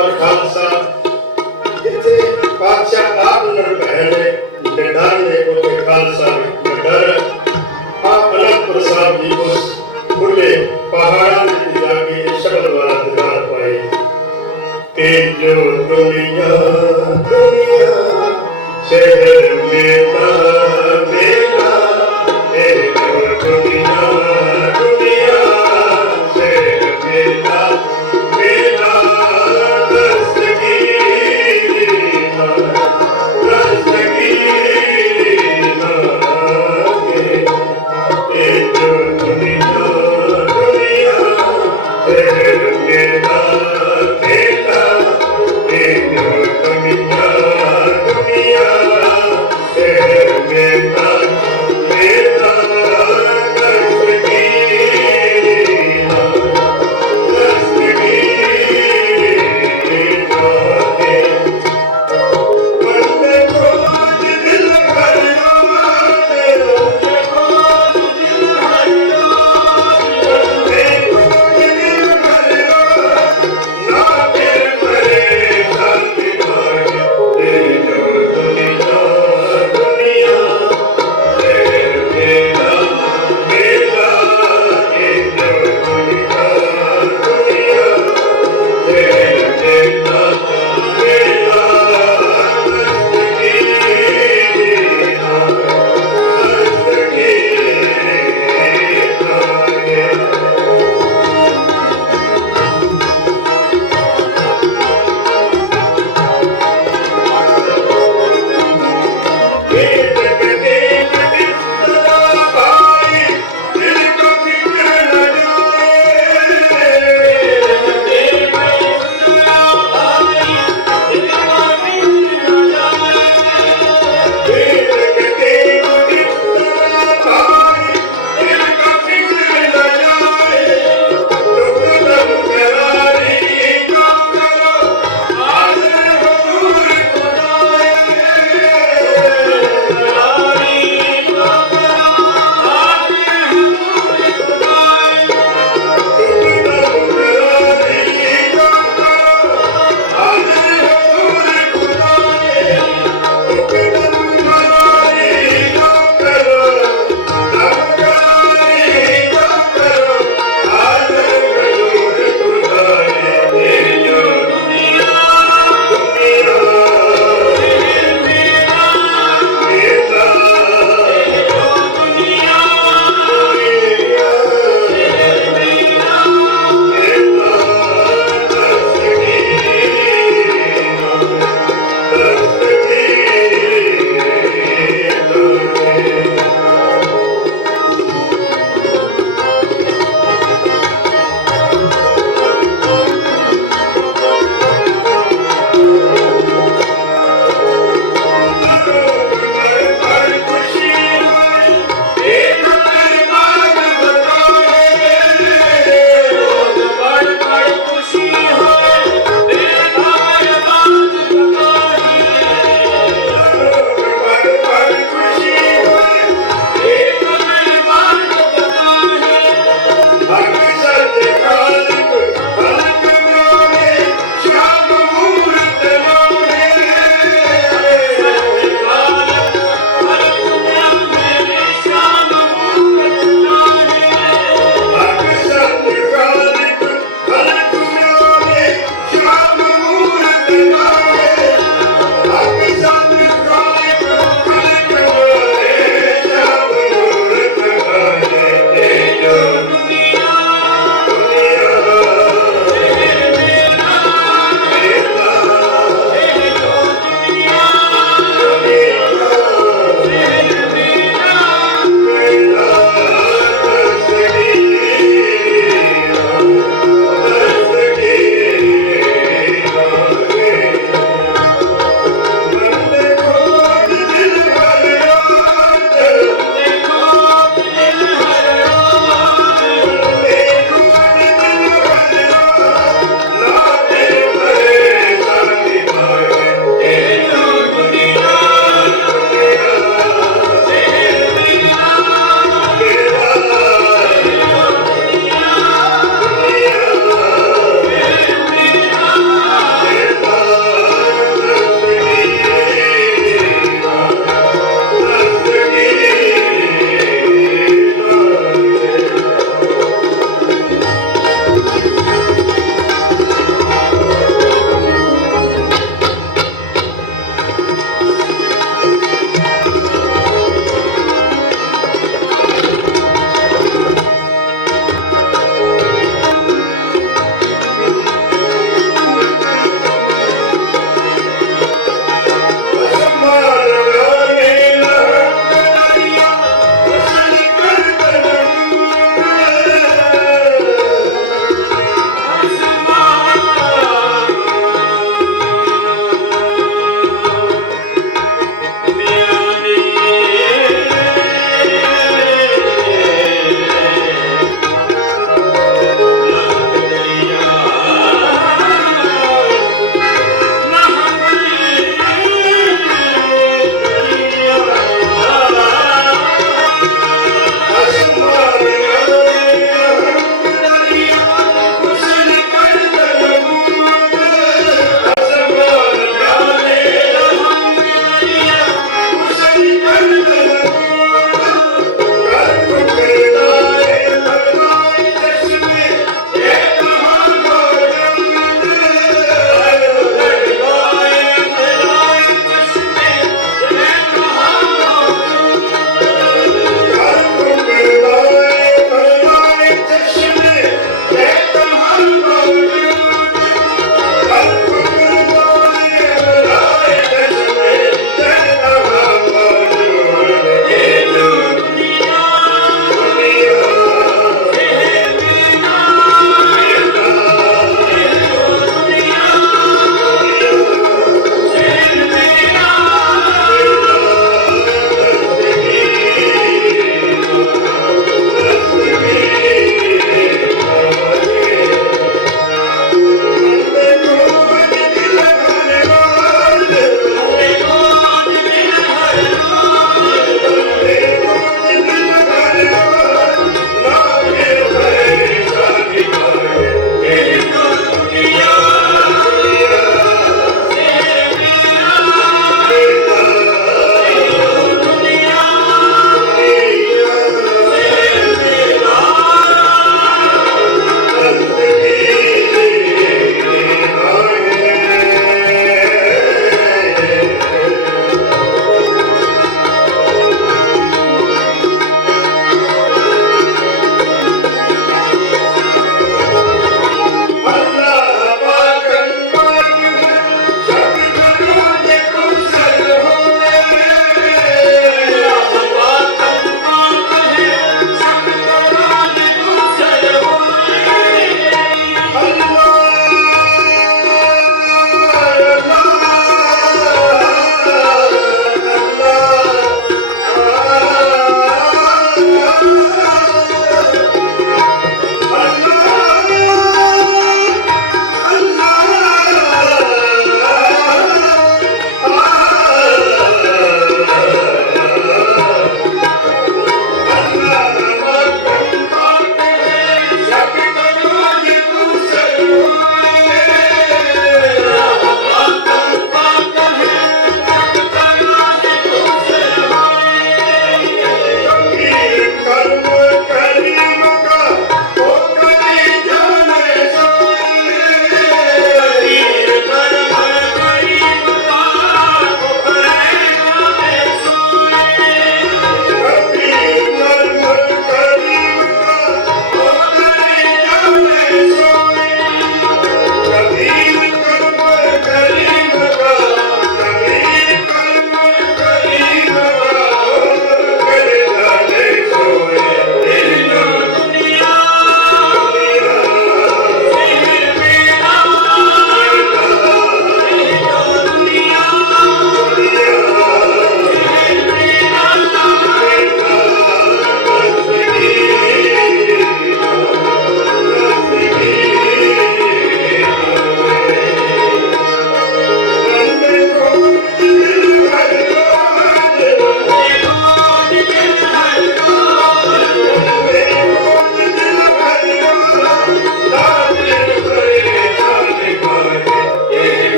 ਪਰ ਖਾਲਸਾ ਜਿੱਥੇ ਪਾਤਸ਼ਾਹ ਆਪ ਨਿਰਭੈ ਨੇ ਨਿਡਰ ਨੇ ਉੱਥੇ ਖਾਲਸਾ ਵੀ ਨਿਡਰ ਆਪ ਅਨੰਦਪੁਰ ਸਾਹਿਬ ਜੀ ਉਸ ਖੁੱਲੇ ਪਹਾੜਾਂ ਵਿੱਚ ਜਾ ਕੇ ਇਹ ਸ਼ਬਦ ਵਾਲਾ ਦਿਦਾਰ ਪਾਏ ਕਿ ਜੋ ਦੁਨੀਆ ਸ਼ਹਿਰ ਮੇਰਾ ਮੇਰਾ ਇਹ ਜੋ ਦੁਨੀਆ ਦੁਨੀਆ ਸ਼ਹਿਰ ਮੇਰਾ ਮੇਰਾ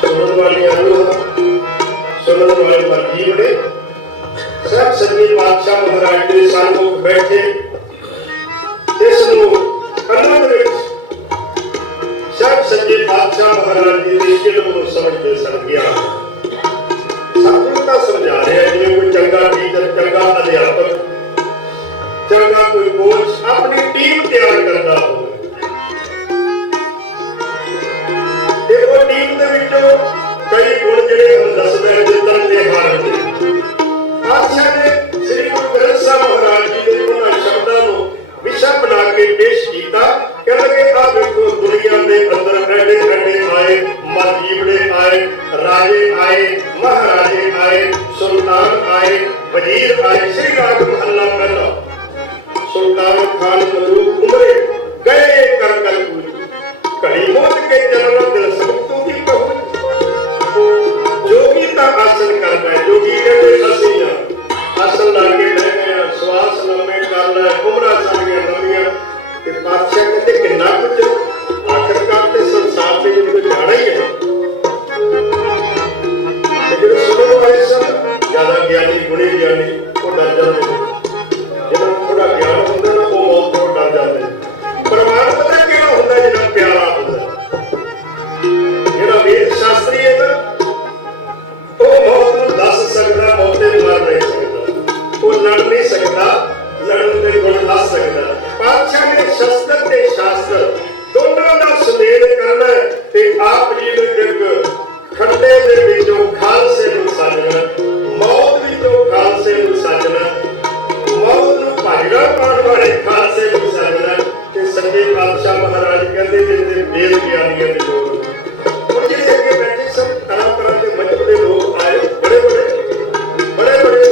ਸੁਣਨ ਵਾਲੀਆਂ ਰੂਹਾਂ, ਸੁਣਨ ਵਾਲੇ ਮਰਜੀਵੜੇ, ਸਭ ਸੱਚੇ ਪਾਤਸ਼ਾਹ ਮਹਾਰਾਜ ਦੇ ਸਨਮੁਖ ਬੈਠੇ ਇਸ ਨੂੰ ਆਨੰਦ ਵਿੱਚ ਸਭ ਸੱਚੇ ਪਾਤਸ਼ਾਹ ਮਹਾਰਾਜ ਜੀ ਦੇ ਇਲਮ ਨੂੰ ਸਮਝਦੇ ਸਨ ਗਿਆ। ਸਾਨੂੰ ਤਾਂ ਸਮਝਾ ਰਿਹਾ ਜਿਵੇਂ ਕੋਈ ਚੰਗਾ ਟੀਚਰ, ਚੰਗਾ ਅਧਿਆਪਕ, ਚੰਗਾ ਕੋਈ ਕੋਚ ਆਪਣੀ ਟੀਮ ਤਿਆਰ ਕਰਦਾ ਹੋਵੇ ਤੇ ਉਹ ਟੀਮ ਦੇ ਵਿੱਚੋਂ ਕਈ ਗੁਣ ਜਿਹੜੇ ਹੁਣ ਦੱਸਦੇ ਨੇ ਜਿੱਦਣ ਦੇ ਹਾਰਨ ਦੇ ਪਾਤਸ਼ਾਹ ਨੇ ਸ੍ਰੀ ਗੁਰੂ ਗ੍ਰੰਥ ਸਾਹਿਬ ਮਹਾਰਾਜ ਜੀ ਦੇ ਉਹਨਾਂ ਸ਼ਬਦਾਂ ਨੂੰ ਵਿਸ਼ਾ ਬਣਾ ਕੇ ਪੇਸ਼ ਕੀਤਾ। ਕਹਿੰਦੇ ਆਹ ਵੇਖੋ ਦੁਨੀਆ ਦੇ ਅੰਦਰ ਐਡੇ ਐਡੇ ਆਏ, ਮਰਜੀਵੜੇ ਆਏ, ਰਾਜੇ ਆਏ, ਮਹਾਰਾਜੇ ਆਏ, ਸੁਲਤਾਨ ਆਏ, ਵਜ਼ੀਰ ਆਏ। ਸ੍ਰੀ ਰਾਗ ਮਹੱਲਾ ਪਹਿਲਾ। ਸੁਲਤਾਨ ਖਾਨ ਮਲੂਕ ਉਮਰੇ ਗਏ ਕਰ ਕਰ ਪੂਰੀ, ਘੜੀ ਮੋਚ ਕੇ ਜਨਮ ਦਿਲ ਸਭ ਤੋਂ ਕੀ ਕਹੂੰ। ਜੋਗੀ ਤਾਂ ਆਸਨ ਕਰਦਾ ਹੈ, ਜੋਗੀ ਕਹਿੰਦੇ ਅਸੀਂ ਆਸਨ ਲਾ ਕੇ ਬਹਿ ਗਏ ਆ, ਸਵਾਸ ਲੰਮੇ ਕਰ ਲੈ, ਉਮਰਾਂ ਸਾਡੀਆਂ ਲੰਮੀਆਂ। ਤੇ ਪਾਤਸ਼ਾਹ ਕਹਿੰਦੇ ਕਿੰਨਾ ਕੁਝ ਆਖਰਕਾਰ ਤੇ ਸੰਸਾਰ ਦੇ ਵਿੱਚ ਜਾਣਾ ਹੀ ਹੈ। ਤੇ ਜਿਹੜੇ ਸੁਣਨ ਵਾਲੇ ਸਨ ਜ਼ਿਆਦਾ ਗਿਆਨੀ, ਗੁਣੀ ਗਿਆਨੀ, ਉਹ ਡਰ ਜਾਂਦੇ ਨੇ। ਜਿਹਨਾਂ ਨੂੰ ਥੋੜਾ ਗਿਆਨ ਹੁੰਦਾ ਨਾ ਉਹ ਮੌਤ ਤੋਂ ਡਰ ਜਾਂਦੇ ਨੇ। ਪਰਿਵਾਰ ਪਤਾ ਕਿਹੜਾ ਹੁੰਦਾ? ਜਿਹੜਾ ਪਿਆਰਾ ਹੁੰਦਾ, ਜਿਹੜਾ ਵੇਦ ਸ਼ਾਸਤਰੀ ਹੈ ਨਾ, ਉਹ ਮੌਤ ਨੂੰ ਦੱਸ ਸਕਦਾ, ਮੌਤ ਤੇ ਮਾਰ ਨਹੀਂ ਸਕਦਾ, ਉਹ ਲੜ ਨਹੀਂ ਸਕਦਾ, ਲੜਨ ਦੇ ਗੁਣ ਦੱਸ ਸਕਦਾ। ਪਾਤਸ਼ਾਹ ਨੇ ਸ਼ਸਤਰ ਤੇ ਸ਼ਾਸਤਰ ਦੋਨਾਂ ਦਾ ਸੁਮੇਲ ਕਰਨਾ ਤੇ ਆਪ ਜੀ ਨੂੰ ਇੱਕ ਖੱਡੇ ਦੇ ਵਿੱਚੋਂ ਖਾਲਸੇ ਨੂੰ ਸਾਜਣਾ, ਮੌਤ ਵਿੱਚੋਂ ਖਾਲਸੇ ਨੂੰ ਸਾਜਣਾ, ਮੌਤ ਨੂੰ ਭਾਜੜਾ ਪਾਉਣ ਵਾਲੇ ਖਾਲਸੇ ਨੂੰ ਸਾਜਣਾ। ਤੇ ਸੱਚੇ ਪਾਤਸ਼ਾਹ ਮਹਾਰਾਜ ਕਹਿੰਦੇ ਜਿੱਥੇ ਵੇਦ ਗਿਆਨੀਆਂ ਦੀ ਲੋੜ ਹੁਣ ਜਿਹੜੇ ਅੱਗੇ ਬੈਠੇ ਸਭ ਤਰ੍ਹਾਂ ਤਰ੍ਹਾਂ ਦੇ ਮਜ਼ਹਬ ਦੇ ਲੋਕ ਆਏ, ਬੜੇ ਬੜੇ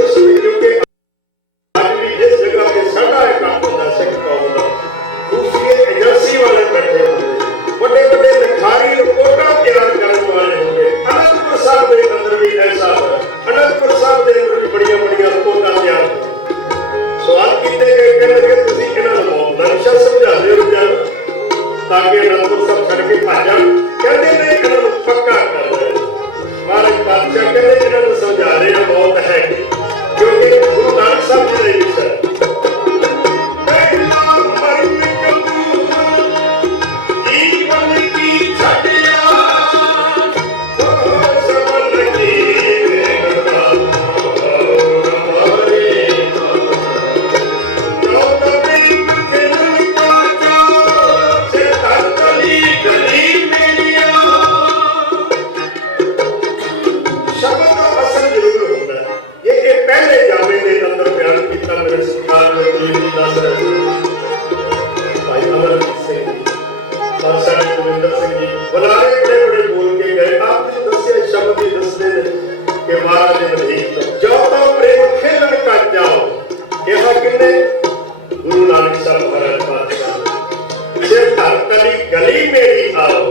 ਮੁਸਲਿਮ, ਕਿਉਂਕਿ ਅੱਜ ਵੀ ਜਿਸ ਜਗ੍ਹਾ ਤੇ ਸਾਡਾ ਇਹ ਕੰਮ ਹੁੰਦਾ ਸਿੱਖ ਕੌਮ ਦਾ, ਦੂਸਰੀ ਏਜੰਸੀ ਵਾਲੇ ਬੈਠੇ ਹੁੰਦੇ, ਵੱਡੇ ਵੱਡੇ ਲਿਖਾਰੀ ਰਿਪੋਰਟਾਂ ਤਿਆਰ ਕਰਨ ਵਾਲੇ ਹੁੰਦੇ। ਅਨੰਦਪੁਰ ਸਾਹਿਬ ਦੇ ਅੰਦਰ ਵੀ ਐਸਾ ਹੈ, ਅਨੰਦਪੁਰ ਸਾਹਿਬ ਦੇ ਅੰਦਰ ਵੀ ਬੜੀਆਂ ਬੜੀਆਂ ਰਿਪੋਰਟਾਂ ਤਿਆਰ। ਸਵਾਲ ਕੀਤੇ ਗਏ, ਕਹਿੰਦੇ ਤੁਸੀਂ ਇਹਨਾਂ ਨੂੰ ਮੌਤ ਦਾ ਨਸ਼ਾ ਸਮਝਾਉਂਦੇ ਹੋ ਜਾਂ ਤਾਂ ਕਿ ਅਨੰਦਪੁਰ ਸਾਹਿਬ ਛੱਡ ਕੇ ਭੱਜ ਜਾਣ। ਕਹਿੰਦੇ ਨੇ ਇਹਨਾਂ ਨੂੰ ਪੱਕਾ ਕਰ ਰਹੇ। ਮਹਾਰਾਜ ਪਾਤਸ਼ਾਹ ਕਹਿੰਦੇ ਇਹਨਾਂ ਨੂੰ ਸਮਝਾ ਰਹੇ ਆ ਮੌਤ ਹੈ ਕਿਉਂਕਿ ਗੁਰੂ ਨਾਨਕ ਸਾਹਿਬ ਜੀ ਦੇ ਵਿੱਚ ਹੈ ਜੀਵਨ ਕੀ ਛੱਡਿਆ ਗੁਰੂ ਨਾਨਕ ਸਾਹਿਬ ਮਹਾਰਾਜ ਪਾਤਸ਼ਾਹ ਜੇ ਧਰਤੀ ਗਲੀ ਮੇਰੀ ਆਓ,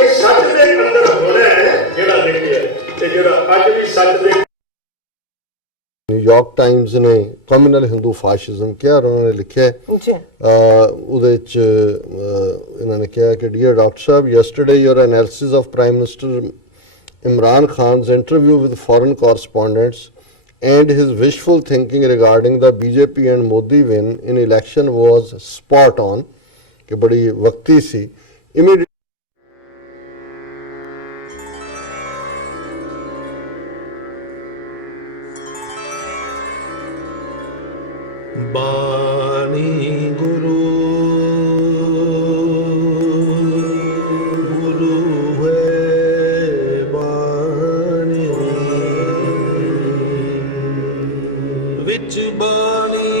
ਇਹ ਸੱਚ ਦੇ ਅੰਦਰ ਹੋਣਾ ਹੈ ਜਿਹੜਾ ਲਿਖਿਆ ਤੇ ਜਿਹੜਾ ਅੱਜ ਵੀ ਸੱਚ ਦੇ। ਨਿਊਯਾਰਕ ਟਾਈਮਜ਼ ਨੇ ਕਮਿਊਨਲ ਹਿੰਦੂ ਫਾਸ਼ਿਜ਼ਮ ਕਿਹਾ, ਉਹਨਾਂ ਨੇ ਲਿਖਿਆ ਉਹਦੇ ਵਿੱਚ ਇਹਨਾਂ ਨੇ ਕਿਹਾ ਕਿ dear doctor Sahib, yesterday your analysis of prime minister Imran Khan's interview with foreign correspondents and his wishful thinking regarding the BJP and Modi win in election was spot on. कि बड़ी वक्ती सी। Immediately बाणी गुरु विच बाणी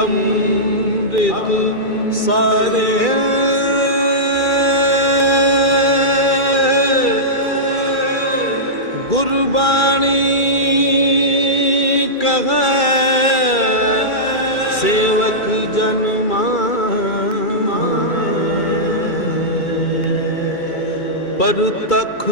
अमृत सारे गुरबाणी कहे सेवक जन पर तख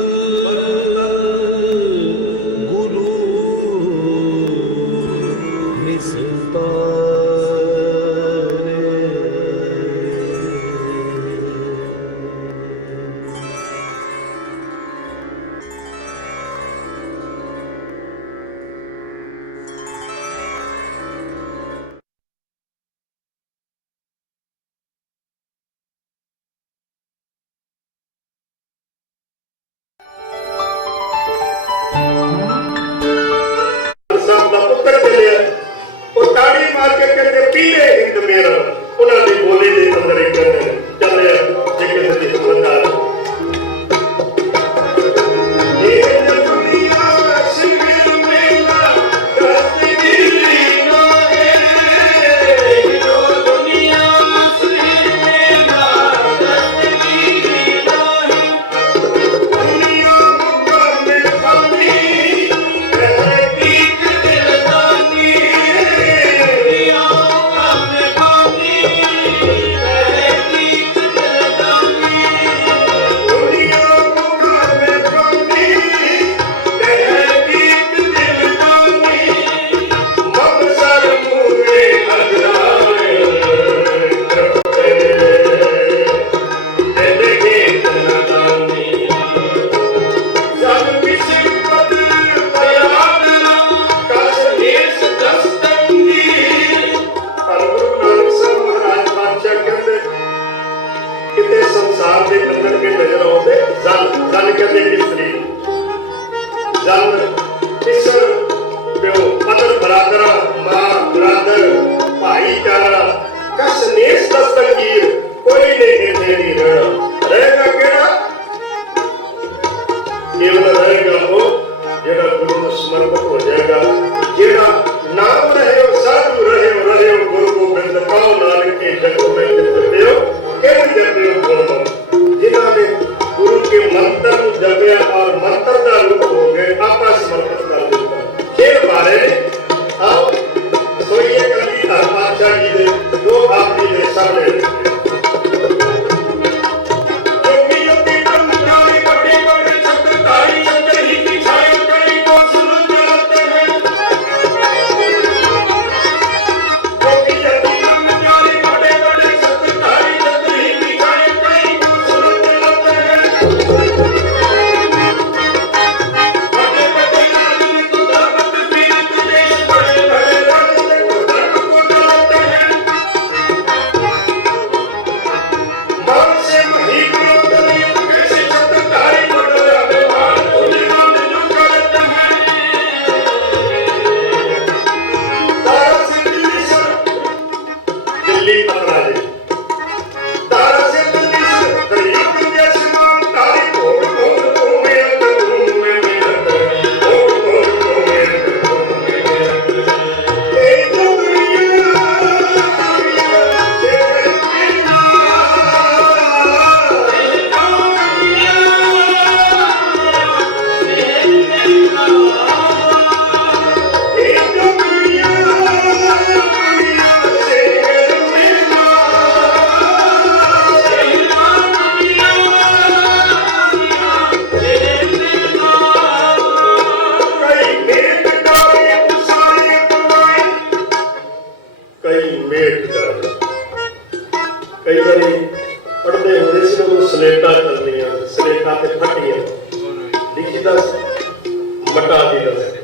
ਕੀਤਾ ਸੀ ਮਟਾ ਦਿੱਤਾ ਸੀ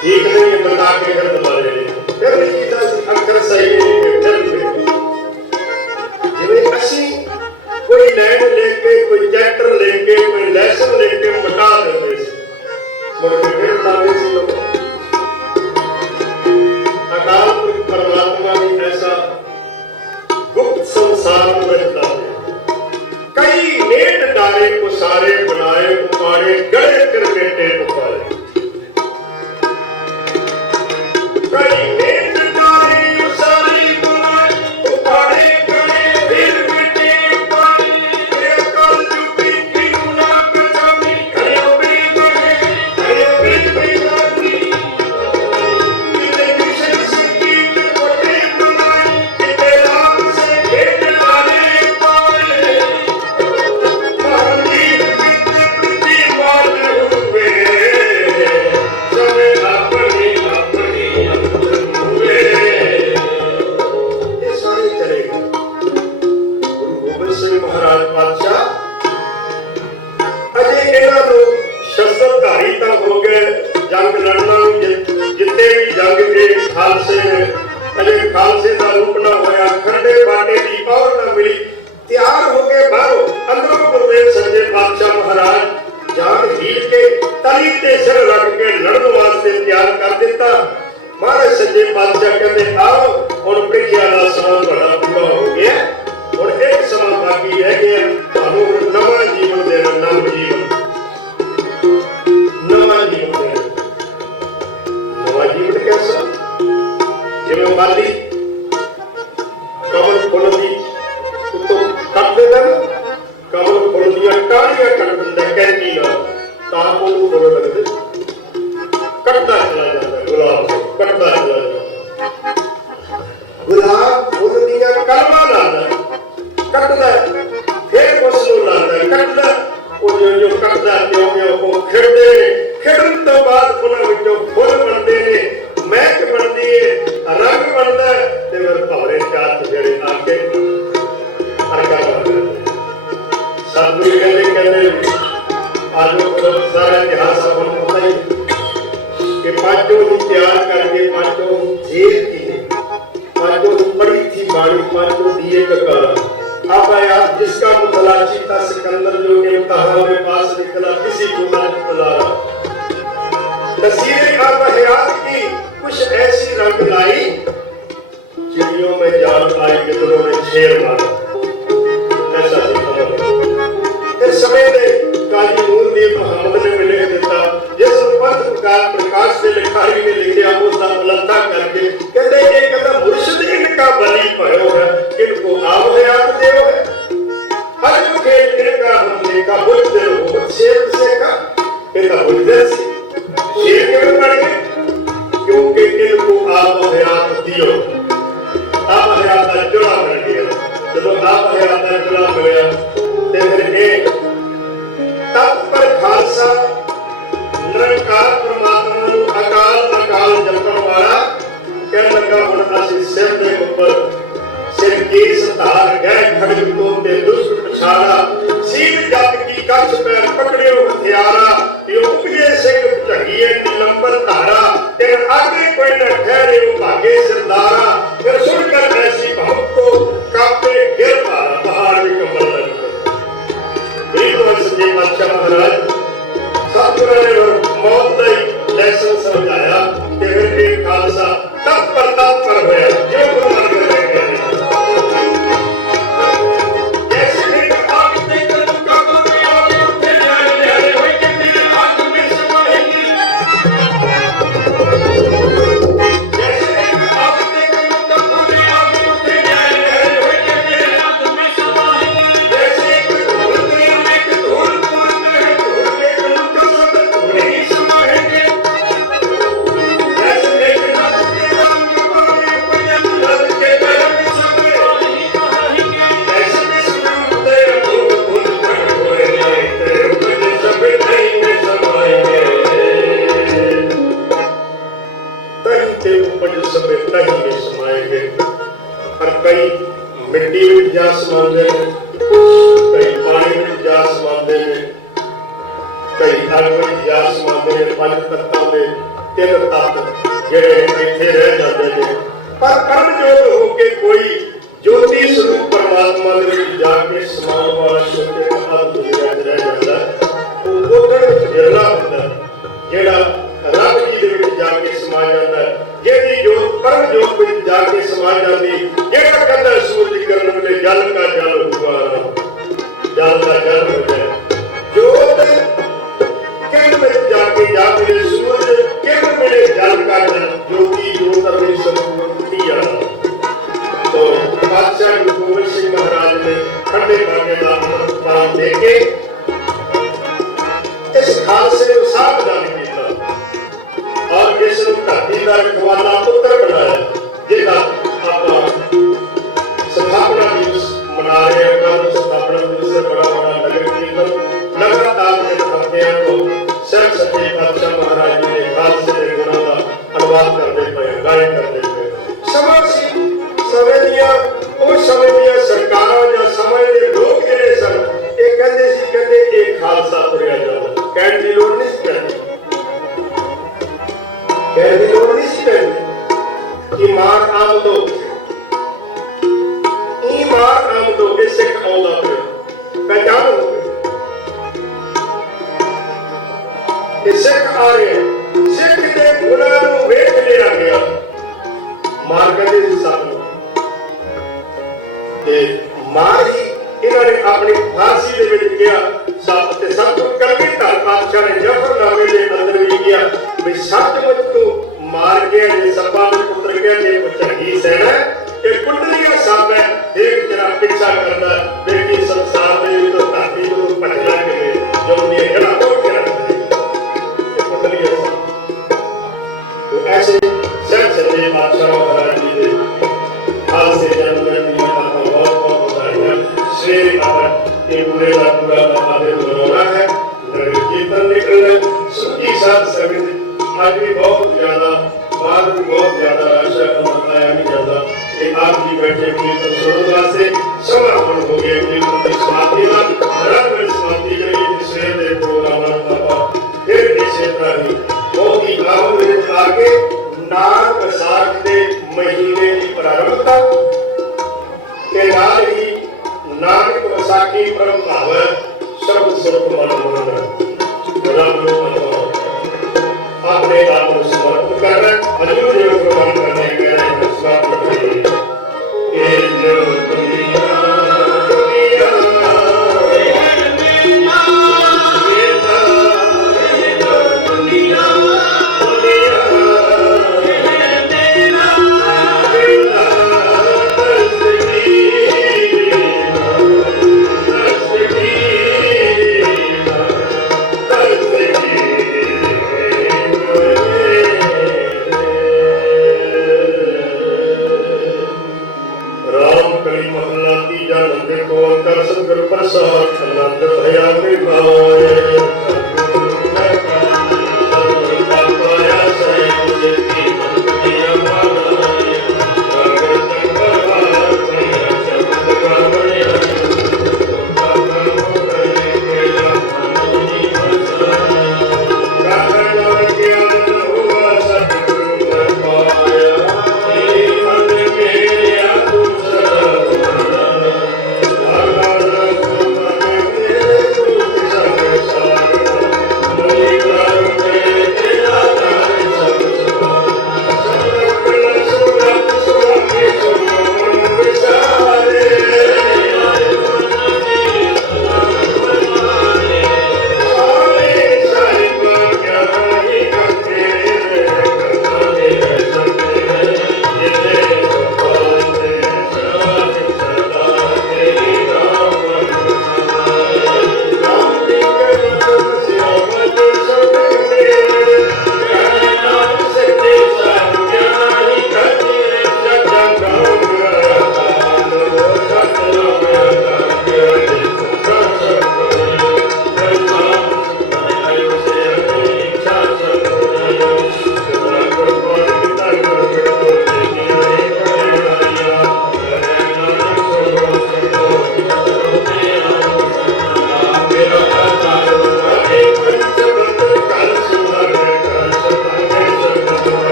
ਠੀਕ ਨਹੀਂ ਮਟਾ ਕੇ ਕਰ ਦੁਬਾਰੇ ਫਿਰ ਵੀ ਕੀਤਾ ਸੀ ਅੱਖਰ ਸਹੀ ਨਹੀਂ ਜਿਵੇਂ ਅਸੀਂ ਕੋਈ ਲੈਣ ਲੈ ਕੇ ਕੋਈ ਚੈਪਟਰ ਲੈ ਕੇ ਕੋਈ ਲੈਸਨ ਲੈ ਕੇ ਮਟਾ ਦਿੰਦੇ ਸੀ ਮੁੜ ਕੇ ਫਿਰ ਲਾਉਂਦੇ ਸੀ ਲੋਕ ਅਕਾਲ ਪੁਰਖ ਪਰਮਾਤਮਾ ਨੇ ਐਸਾ ਗੁਪਤ ਸੰਸਾਰ ਨੂੰ ਰਚਦਾ ਹੈ ਕਈ ਨੇਟ ਡਾਲੇ ਕੁਸਾਰੇ ਬਣਾਏ ਉਪਾੜੇ ਗੜੇ ਫਿਰ ਬੇਟੇ ਉਪਾੜੇ ਕਈ ਨੇਟ ਡਾਲੇ ਕੁਸਾਰੇ ਬਣਾਏ ਉਪਾੜੇ ਗੜੇ ਫਿਰ ਬੇਟੇ ਉਪਾੜੇ ਇਹ ਕਲ ਜੁਗੀ ਕਿਉਂ ਨਾ ਪਛਾਣੀ ਕਰਿਓ ਵੀ ਬਣੇ ਕਰਿਓ ਵੀ ਬੇਗਾਨੀ ਕਿਤੇ ਕਿਸੇ ਸਿੱਕੀ ਤੇ ਕੋਟੇ ਬਣਾਏ ਕਿਤੇ ਰਾਮ ਸੇ ਖੇਡ ਲਾਲੇ ਪਾਏ ਖਾਲਸੇ ਦਾ ਰੂਪ ਨਾ ਹੋਇਆ ਖੰਡੇ ਬਾਟੇ ਦੀ ਔਰ ਨਾ ਮਿਲੀ ਤਿਆਰ ਹੋ ਕੇ ਬਾਹਰੋਂ ਅੰਦਰੋਂ ਗੁਰਦੇਵ ਸੱਚੇ ਪਾਤਸ਼ਾਹ ਮਹਾਰਾਜ ਜਾਨ ਹੀਰ ਕੇ ਤਲੀ ਤੇ ਸਿਰ ਰੱਖ ਕੇ ਲੜਨ ਵਾਸਤੇ ਤਿਆਰ ਕਰ ਦਿੱਤਾ ਮਹਾਰਾਜ ਸੱਚੇ ਪਾਤਸ਼ਾਹ ਕਹਿੰਦੇ ਆਓ ਹੁਣ ਪ੍ਰੀਖਿਆ ਦਾ ਸਮਾਂ ਬੜਾ ਪੂਰਾ ਹੋ ਗਿਆ ਹੁਣ ਇੱਕ ਸਮਾਂ ਬਾਕੀ ਰਹਿ ਗਿਆ ਤੁਹਾਨੂੰ ਨਵਾਂ ਜੀਵਨ ਦੇਣਾ ਨਵਾਂ ਜੀਵਨ ਦੇਣਾ ਨਵਾਂ ਜੀਵਨ ਕੈਸਾ ਜਿਵੇਂ ਮਾਲੀ ਕਮਲ ਫੁੱਲ ਦੀ ਉੱਤੋਂ ਕੱਟ ਦਿੰਦਾ ਕਮਲ ਫੁੱਲ ਦੀਆਂ ਟਾਹਣੀਆਂ ਕੱਟ ਦਿੰਦਾ ਕੈਂਚੀ ਨਾਲ ਤਾਂ ਉਹਨੂੰ ਫੁੱਲ ਲੱਗਦੇ ਕੱਟਦਾ ਚਲਾ ਜਾਂਦਾ ਗੁਲਾਬ ਕੱਟਦਾ ਚਲਾ ਜਾਂਦਾ ਗੁਲਾਬ ਫੁੱਲ ਦੀਆਂ ਕਲਮਾਂ ਲਾਉਂਦਾ ਕੱਟਦਾ ਫਿਰ ਉਸ ਨੂੰ ਲਾਉਂਦਾ ਕੱਟਦਾ ਉਹ ਜੋ ਕੱਟਦਾ ਕਿਉਂ ਉਹ ਖਿੜਨ ਤੋਂ ਬਾਅਦ ਉਹਨਾਂ ਵਿੱਚੋਂ ਫੁੱਲ ਬਣਦੇ ਨੇ ਮਹਿਕ ਬਣਦੀ ਹੈ ਰੰਗ ਬਣਦਾ ਤੇ ਫਿਰ ਭਵਰੇ ਚਾਤ ਜਿਹੜੇ ਆ ਕੇ ਅਰਗਾ ਸਤਿਗੁਰੂ ਕਹਿੰਦੇ ਆਜੋ ਸਾਰਾ ਇਤਿਹਾਸ ਆਪਾਂ ਨੂੰ ਪਤਾ ਹੀ ਕਿ ਪਾਂਚੋਂ ਨੂੰ ਤਿਆਰ ਕਰਕੇ ਪਾਂਚੋਂ ਨੂੰ ਜੇਲ ਕੀ पांचों पड़ी थी बाणी पांचों दिए ककार अब आया जिसका मुतलाशी था सिकंदर जो के इम्तिहान में पास निकला किसी को ना बुलाया तस्वीरें खाब हयात की कुछ ऐसी रंग लाई चिड़ियों में जान आई गिदड़ों ने शेर मारा ऐसा इस समय में काली नूर देव मोहम्मद ने मिले देता जिस पद का प्रकाश से लिखारी ने लिखा उसका बुलंदा करके कहते ये कदम मुर्शिद इनका बलि भयो है इनको आप हयात देव है हर जो खेल इनका हमने का बुलंदे हो शेर से का इनका बुलंदे से शेर क्यों बन गए क्योंकि इनको आप हयात दियो आप हयात का जुड़ा बन गया जब आप हयात का जुड़ा मिला ते फिर एक तब पर खालसा निरंकार परमात्मा ਨੂੰ ਅਕਾਲ ਜਪਣ ਵਾਲਾ ਕਹਿਣ ਲੱਗਾ ਹੁਣ ਅਸੀਂ ਸਿਰ ਦੇ ਉੱਪਰ ਸਿਰ ਕੇਸ ਧਾਰ ਗਏ ਖੜਗ ਤੋਂ ਤੇ ਦੁਸ਼ਟ ਪਛਾੜਾ ਸੀਨ ਜੱਟ ਕੀ ਕੱਛ ਪੈਰ ਪਕੜਿਓ ਹਥਿਆਰਾ ਇਹ ਉਪਜੇ ਸਿੰਘ ਝੰਗੀਏ ਦੀ ਲੰਬਰ ਧਾਰਾ ਤੇ ਆਗੇ ਕੋਈ ਨਾ ਠਹਿਰੇ ਭਾਗੇ ਸਰਦਾਰਾ ਫਿਰ ਸੁਣ ਕਰ ਐਸੀ ਭਵ ਕੋ ਕਾਪੇ ਗਿਰ ਮਾਰਾ ਪਹਾੜ ਵੀ ਕੰਬਲ ਬਿਲਕੁਲ ਸੱਚੇ ਪਾਤਸ਼ਾਹ ਮਹਾਰਾਜ ਸਤਿਗੁਰਾਂ ਨੇ ਮੌਤ ਦਾ ਹੀ ਲੈਸਨ ਸਮਝਾਇਆ ਤੇ ਫਿਰ ਇਹ ਖਾਲਸਾ ਤਤਪਰ ਹੋਇਆ ਜੋ ਗੁਰੂ ਨਾਨਕ ਦੇਵ ਕਹਿੰਦੇ ਜੈਸੇ ਇੱਕ ਆਗ ਤੇ ਕਦਮ ਕਾਬੂ ਮੇ ਆਵੇ ਉੱਥੇ ਨਿਆਰੇ ਹੋਏ ਕਿ ਤੇਰੇ ਹੱਥ ਮੇ ਸਮਾਏਗੀ ਜੈਸੇ ਇੱਕ ਆਗ ਤੇ ਕਦਮ ਕਾਬੂ ਮੇ ਆਵੇ ਉੱਥੇ ਨਿਆਰੇ ਹੋਏ ਕਿ ਤੇਰੇ ਹੱਥ ਮੇ ਸਮਾਏਗੀ ਜੈਸੇ ਇੱਕ ਧੂਲ ਤੇ ਧੂਲ ਪੂਰਨ ਹੈ ਧੂਲ ਕੇ ਕਦਮ ਨਹੀਂ ਸਮਾਏਗੇ ਪੰਜ ਤੱਤਾਂ ਦੇ ਤਿੰਨ ਤੱਤ ਜਿਹੜੇ ਇੱਥੇ ਰਹਿ ਜਾਂਦੇ ਨੇ, ਪਰ ਕਰਮਯੋਗ ਹੋ ਕੇ ਕੋਈ ਜੋਤੀ ਸਰੂਪ ਪਰਮਾਤਮਾ ਦੇ ਵਿੱਚ ਜਾ ਕੇ ਸਮਾਉਣ ਵਾਲਾ ਛੋਟੇ ਅਦਭੁਤ ਦੁਨੀਆ 'ਚ ਰਹਿ ਜਾਂਦਾ। ਉਹ ਉਹਦੇ ਵਿੱਚ ਵਿਰਲਾ ਹੁੰਦਾ ਜਿਹੜਾ ਰੱਬ ਜੀ ਦੇ ਵਿੱਚ ਜਾ ਕੇ ਸਮਾ ਜਾਂਦਾ, ਜਿਹਦੀ ਜੋਤ ਪਰਮ ਜੋਤ ਵਿੱਚ ਜਾ ਕੇ ਸਮਾ ਜਾਂਦੀ, ਜਿਹੜਾ ਕਹਿੰਦਾ ਸੂਰਜ ਕਰਨ ਵੇਲੇ ਜਲ ਕਾ ਜਲ ਹੁਆ, ਜਲ ਦਾ ਜਲ ਹੋ ਜਾਏ। ਜੋਤ ਕਿਰਨ ਵਿੱਚ ਜਾ ਕੇ ਸੂਰਜ ਕਿਰਨ ਵੇਲੇ ਜਲ ਕਾ ਜਲ, ਜੋਤੀ ਜੋਤ ਅਮੇ ਸੰਪੂਰਨਤੀ ਆ। ਤੋ ਬਾਦਸ਼ਾਹ ਗੁਰੂ ਗੋਬਿੰਦ ਸਿੰਘ ਮਹਾਰਾਜ ਨੇ ਠੰਡੇ ਬਾਗੇ ਦਾ ਅੰਮ੍ਰਿਤ ਪਾਨ ਦੇ ਕੇ ਇਸ ਖਾਲਸੇ ਨੂੰ ਸਾਵਧਾਨ ਕੀਤਾ ਔਰ ਇਸ ਨੂੰ ਧਰਤੀ ਦਾ ਰਖਵਾਲਾ ਪੁੱਤਰ ਬਣਾਇਆ, ਜਿਹਦਾ ਆਪਾਂ ਸਥਾਪਨਾ ਦਿਵਸ ਮਨਾ ਰਹੇ ਹਾਂ। ਕੱਲ੍ਹ ਸਥਾਪਨਾ ਦਿਵਸ ਬੜਾ ਨਗਰ ਕੀਰਤਨ ਲਗਾਤਾਰ ਦੇ ਹਫ਼ਤਿਆਂ ਤੋਂ ਸਿਰ ਸੱਚੇ ਪਾਤਸ਼ਾਹ ਮਹਾਰਾਜ ਜੀ ਦੇ ਖਾਲਸੇ ਦੇ ਗੁਣਾਂ ਦਾ ਅਨੁਵਾਦ ਕਰਦੇ ਪਏ, ਗਾਇਨ ਕਰਦੇ ਪਏ। ਸਮਾਂ ਸੀ, ਸਮੇਂ ਦੀਆਂ ਉਹ ਸਮੇਂ ਦੀਆਂ ਸਰਕਾਰਾਂ ਜਾਂ ਸਮੇਂ ਦੇ ਲੋਕ ਜਿਹੜੇ ਸਨ, ਇਹ ਕਹਿੰਦੇ ਸੀ, ਕਹਿੰਦੇ ਇਹ ਖਾਲਸਾ ਤੁਰਿਆ ਜਾਂਦਾ। ਕਹਿਣ ਦੀ ਲੋੜ ਨਹੀਂ ਸੀ ਪੈਂਦੀ, ਕਹਿਣ ਦੀ ਲੋੜ ਨਹੀਂ ਸੀ ਪੈਂਦੀ। ਈਮਾਨ ਆਮਦੋ, ਈਮਾਨ ਆਮਦੋ, ਇਹ ਸਿੱਖ ਆਉਂਦਾ ਪਿਆ, ਪਹਿਚਾਨ ਹੋ ਗਈ, ਇਹ ਸਿੱਖ ਆ ਰਿਹਾ। ਸਿੱਖ ਦੇ ਗੁਣਾਂ ਨੂੰ ਵੇਖ ਲਿਆ ਗਿਆ। ਮਾਰ ਕਹਿੰਦੇ ਸੀ ਸਾਨੂੰ, ਤੇ ਮਾਰ ਹੀ ਇਹਨਾਂ ਨੇ ਆਪਣੀ ਫਾਂਸੀ ਦੇ ਵਿੱਚ ਕਿਹਾ। ਸੱਪ ਤੇ ਸਭ ਤੋਂ ਕਲਗੀਧਰ ਪਾਤਸ਼ਾਹ ਨੇ ਜ਼ਫ਼ਰਨਾਮੇ ਦੇ ਅੰਦਰ ਵੀ ਕਿਹਾ ਵੀ ਸੱਚਮੁੱਚ ਤੂੰ ਮਾਰ ਗਿਆ, ਜੇ ਸੱਪਾਂ ਦੇ ਪੁੱਤਰ ਕਿਹਾ ਜੇ ਉਹ ਚੰਗੀ ਸੈਨਾ, ਇਹ ਕੁੰਡਲੀਆ ਸੱਪ ਹੈ, ਦੇਖ ਤੇਰਾ ਪਿੱਛਾ ਕਰਦਾ, ਵੇਖੀ ਸੰਸਾਰ ਦੇ ਵਿੱਚੋਂ ਧਰਤੀ ਨੂੰ ਭੱਜਣਾ ਕਿਵੇਂ, ਜੋ ਦੀਆਂ ਜੜ੍ਹਾਂ ਤੋੜ ਕੇ ਰੱਖਦੇ ਇਹ ਕੁੰਡਲੀਆ ਸੱਪ। ਐਸੇ ਸਿਰ ਸੱਚੇ ਪਾਤਸ਼ਾਹ ਮਹਾਰਾਜ ਜੀ ਦੇ ਖਾਲਸੇ ਜਨਮ ਦਿਨ ਦੀਆਂ ਆਪਾਂ ਬਹੁਤ ਵਧਾਈਆਂ। ਸਵੇਰੇ ਆਪਾਂ ਇਹ ਪੂਰੇ ਦਾ ਪੂਰਾ ਆਦੇ ਮਨਾਉਣਾ ਹੈ, ਨਗਰ ਕੀਰਤਨ ਨਿਕਲਣਾ, ਸੁਖੀ ਸਾਧ ਸੰਗਤ ਅੱਜ ਵੀ ਬਹੁਤ ਜ਼ਿਆਦਾ, ਬਾਹਰ ਵੀ ਬਹੁਤ ਜ਼ਿਆਦਾ ਰਸ਼ ਹੈ, ਮਨਾਇਆ ਨਹੀਂ ਜਾਂਦਾ। ਇਹ ਆਪ ਜੀ ਬੈਠੇ ਕੀਰਤਨ ਸੁਣਨ ਵਾਸਤੇ ਸਮਾਂ ਹੁਣ ਹੋ ਗਿਆ। ਕੀਰਤਨ ਦੀ ਸਮਾਪਤੀ ਨਾਲ ਰਾਤ ਸਮਾਪਤੀ ਜਿਹੜੀ ਸਵੇਰ ਦੇ ਪ੍ਰੋਗਰਾਮਾਂ ਦਾ ਆਪਾਂ ਫਿਰ ਇਸੇ ਤਰ੍ਹਾਂ ਹੀ ਬਹੁਤ ਹੀ ਆਰਾਮ ਵਿੱਚ ਆ ਕੇ ਨਾਨਕ ਵਿਸਾਖ ਦੇ ਮਹੀਨੇ ਦੀ ਪ੍ਰਾਰੰਭਤਾ ਤੇ ਨਾਲ ਹੀ ਨਾਨਕ ਵਿਸਾਖੀ ਪ੍ਰਭਾਵ ਸ਼ਬਦ ਸੁਰਤ ਮਨ ਮਨ ਰੱਬ ਨੂੰ ਮਨਾਓ, ਆਪਣੇ ਆਪ ਨੂੰ ਸਮਰਪਿਤ ਕਰਨਾ, ਅਜੂ ਜੋ ਪ੍ਰਵਾਨ ਕਰਨਾ ਹੈ ਕਹਿਣਾ ਸਵਾਗਤ ਕਰੀਏ। ਇਹ ਜੋ ਦੁਨੀਆ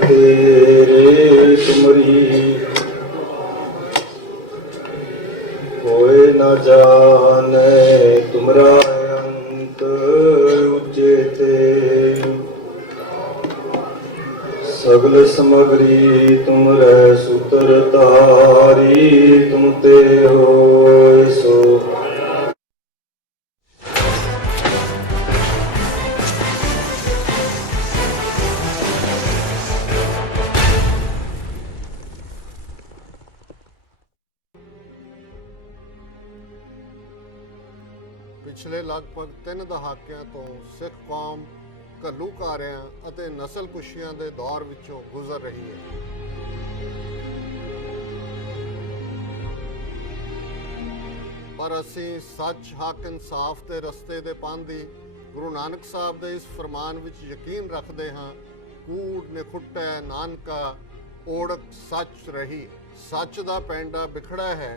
तेरे तुमरी कोई न जाने तुमरा अंत उच्चते सगल समग्री तुम रह सूत्र तारी तुम ते होय सो। ਪਿਛਲੇ ਲਗਭਗ 3 ਦਹਾਕਿਆਂ ਤੋਂ ਸਿੱਖ ਕੌਮ ਘੱਲੂਘਾਰਿਆਂ ਅਤੇ ਨਸਲਕੁਸ਼ੀਆਂ ਦੇ ਦੌਰ ਵਿੱਚੋਂ ਗੁਜ਼ਰ ਰਹੀ ਹੈ। ਪਰ ਅਸੀਂ ਸੱਚ, ਹੱਕ, ਇਨਸਾਫ ਤੇ ਰਸਤੇ ਦੇ ਪਾਂਧੀ ਗੁਰੂ ਨਾਨਕ ਸਾਹਿਬ ਦੇ ਇਸ ਫਰਮਾਨ ਵਿੱਚ ਯਕੀਨ ਰੱਖਦੇ ਹਾਂ। ਕੂੜ ਨਿਖੁੱਟੈ ਨਾਨਕਾ ਓੜਕ ਸੱਚ ਰਹੀ। ਸੱਚ ਦਾ ਪੈਂਡਾ ਬਿਖੜਾ ਹੈ,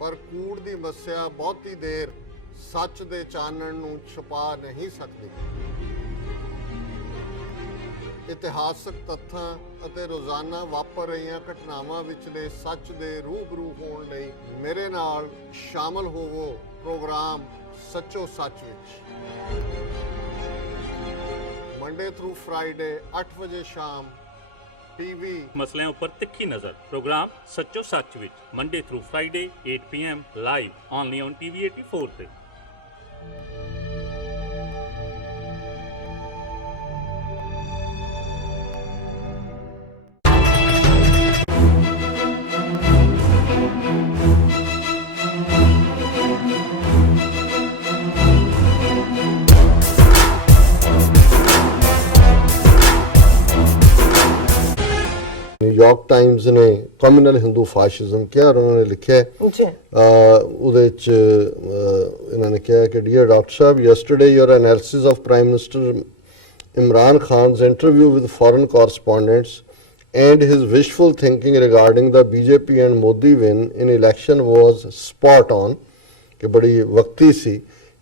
ਪਰ ਕੂੜ ਦੀ ਮੱਸਿਆ ਬਹੁਤੀ ਦੇਰ ਸੱਚ ਦੇ ਚਾਨਣ ਨੂੰ ਛੁਪਾ ਨਹੀਂ ਸਕਦੀ। ਇਤਿਹਾਸਕ ਤੱਥਾਂ ਅਤੇ ਰੋਜ਼ਾਨਾ ਵਾਪਰ ਰਹੀਆਂ ਘਟਨਾਵਾਂ ਵਿਚਲੇ ਸੱਚ ਦੇ ਰੂਬਰੂ ਹੋਣ ਲਈ ਮੇਰੇ ਨਾਲ ਸ਼ਾਮਲ ਹੋਵੋ ਪ੍ਰੋਗਰਾਮ ਸੱਚੋ ਸੱਚ ਵਿੱਚ। ਮੰਡੇ ਥਰੂ ਫਰਾਈਡੇ 8 ਵਜੇ ਸ਼ਾਮ टीवी मसलों पर तिखी नजर प्रोग्राम सच्चो सच विच Monday through Friday 8 PM live only on TV 84 पे। न्यूयॉर्क टाइम्स ने कम्युनल हिंदू फाशिज्म किया और उन्होंने लिखा है ਉਹਦੇ ਚ ਇਹਨਾਂ ਨੇ ਕਿਹਾ ਕਿ dear doctor Sahib, yesterday your analysis of Prime Minister Imran Khan's interview with foreign correspondents and his wishful thinking regarding the BJP and Modi win in election was spot on, कि बड़ी वक्ती सी।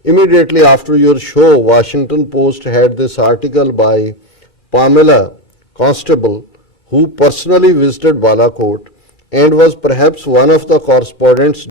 Immediately after your show, Washington Post had this article by Pamela Constable, who personally visited Balakot and was perhaps one of the correspondents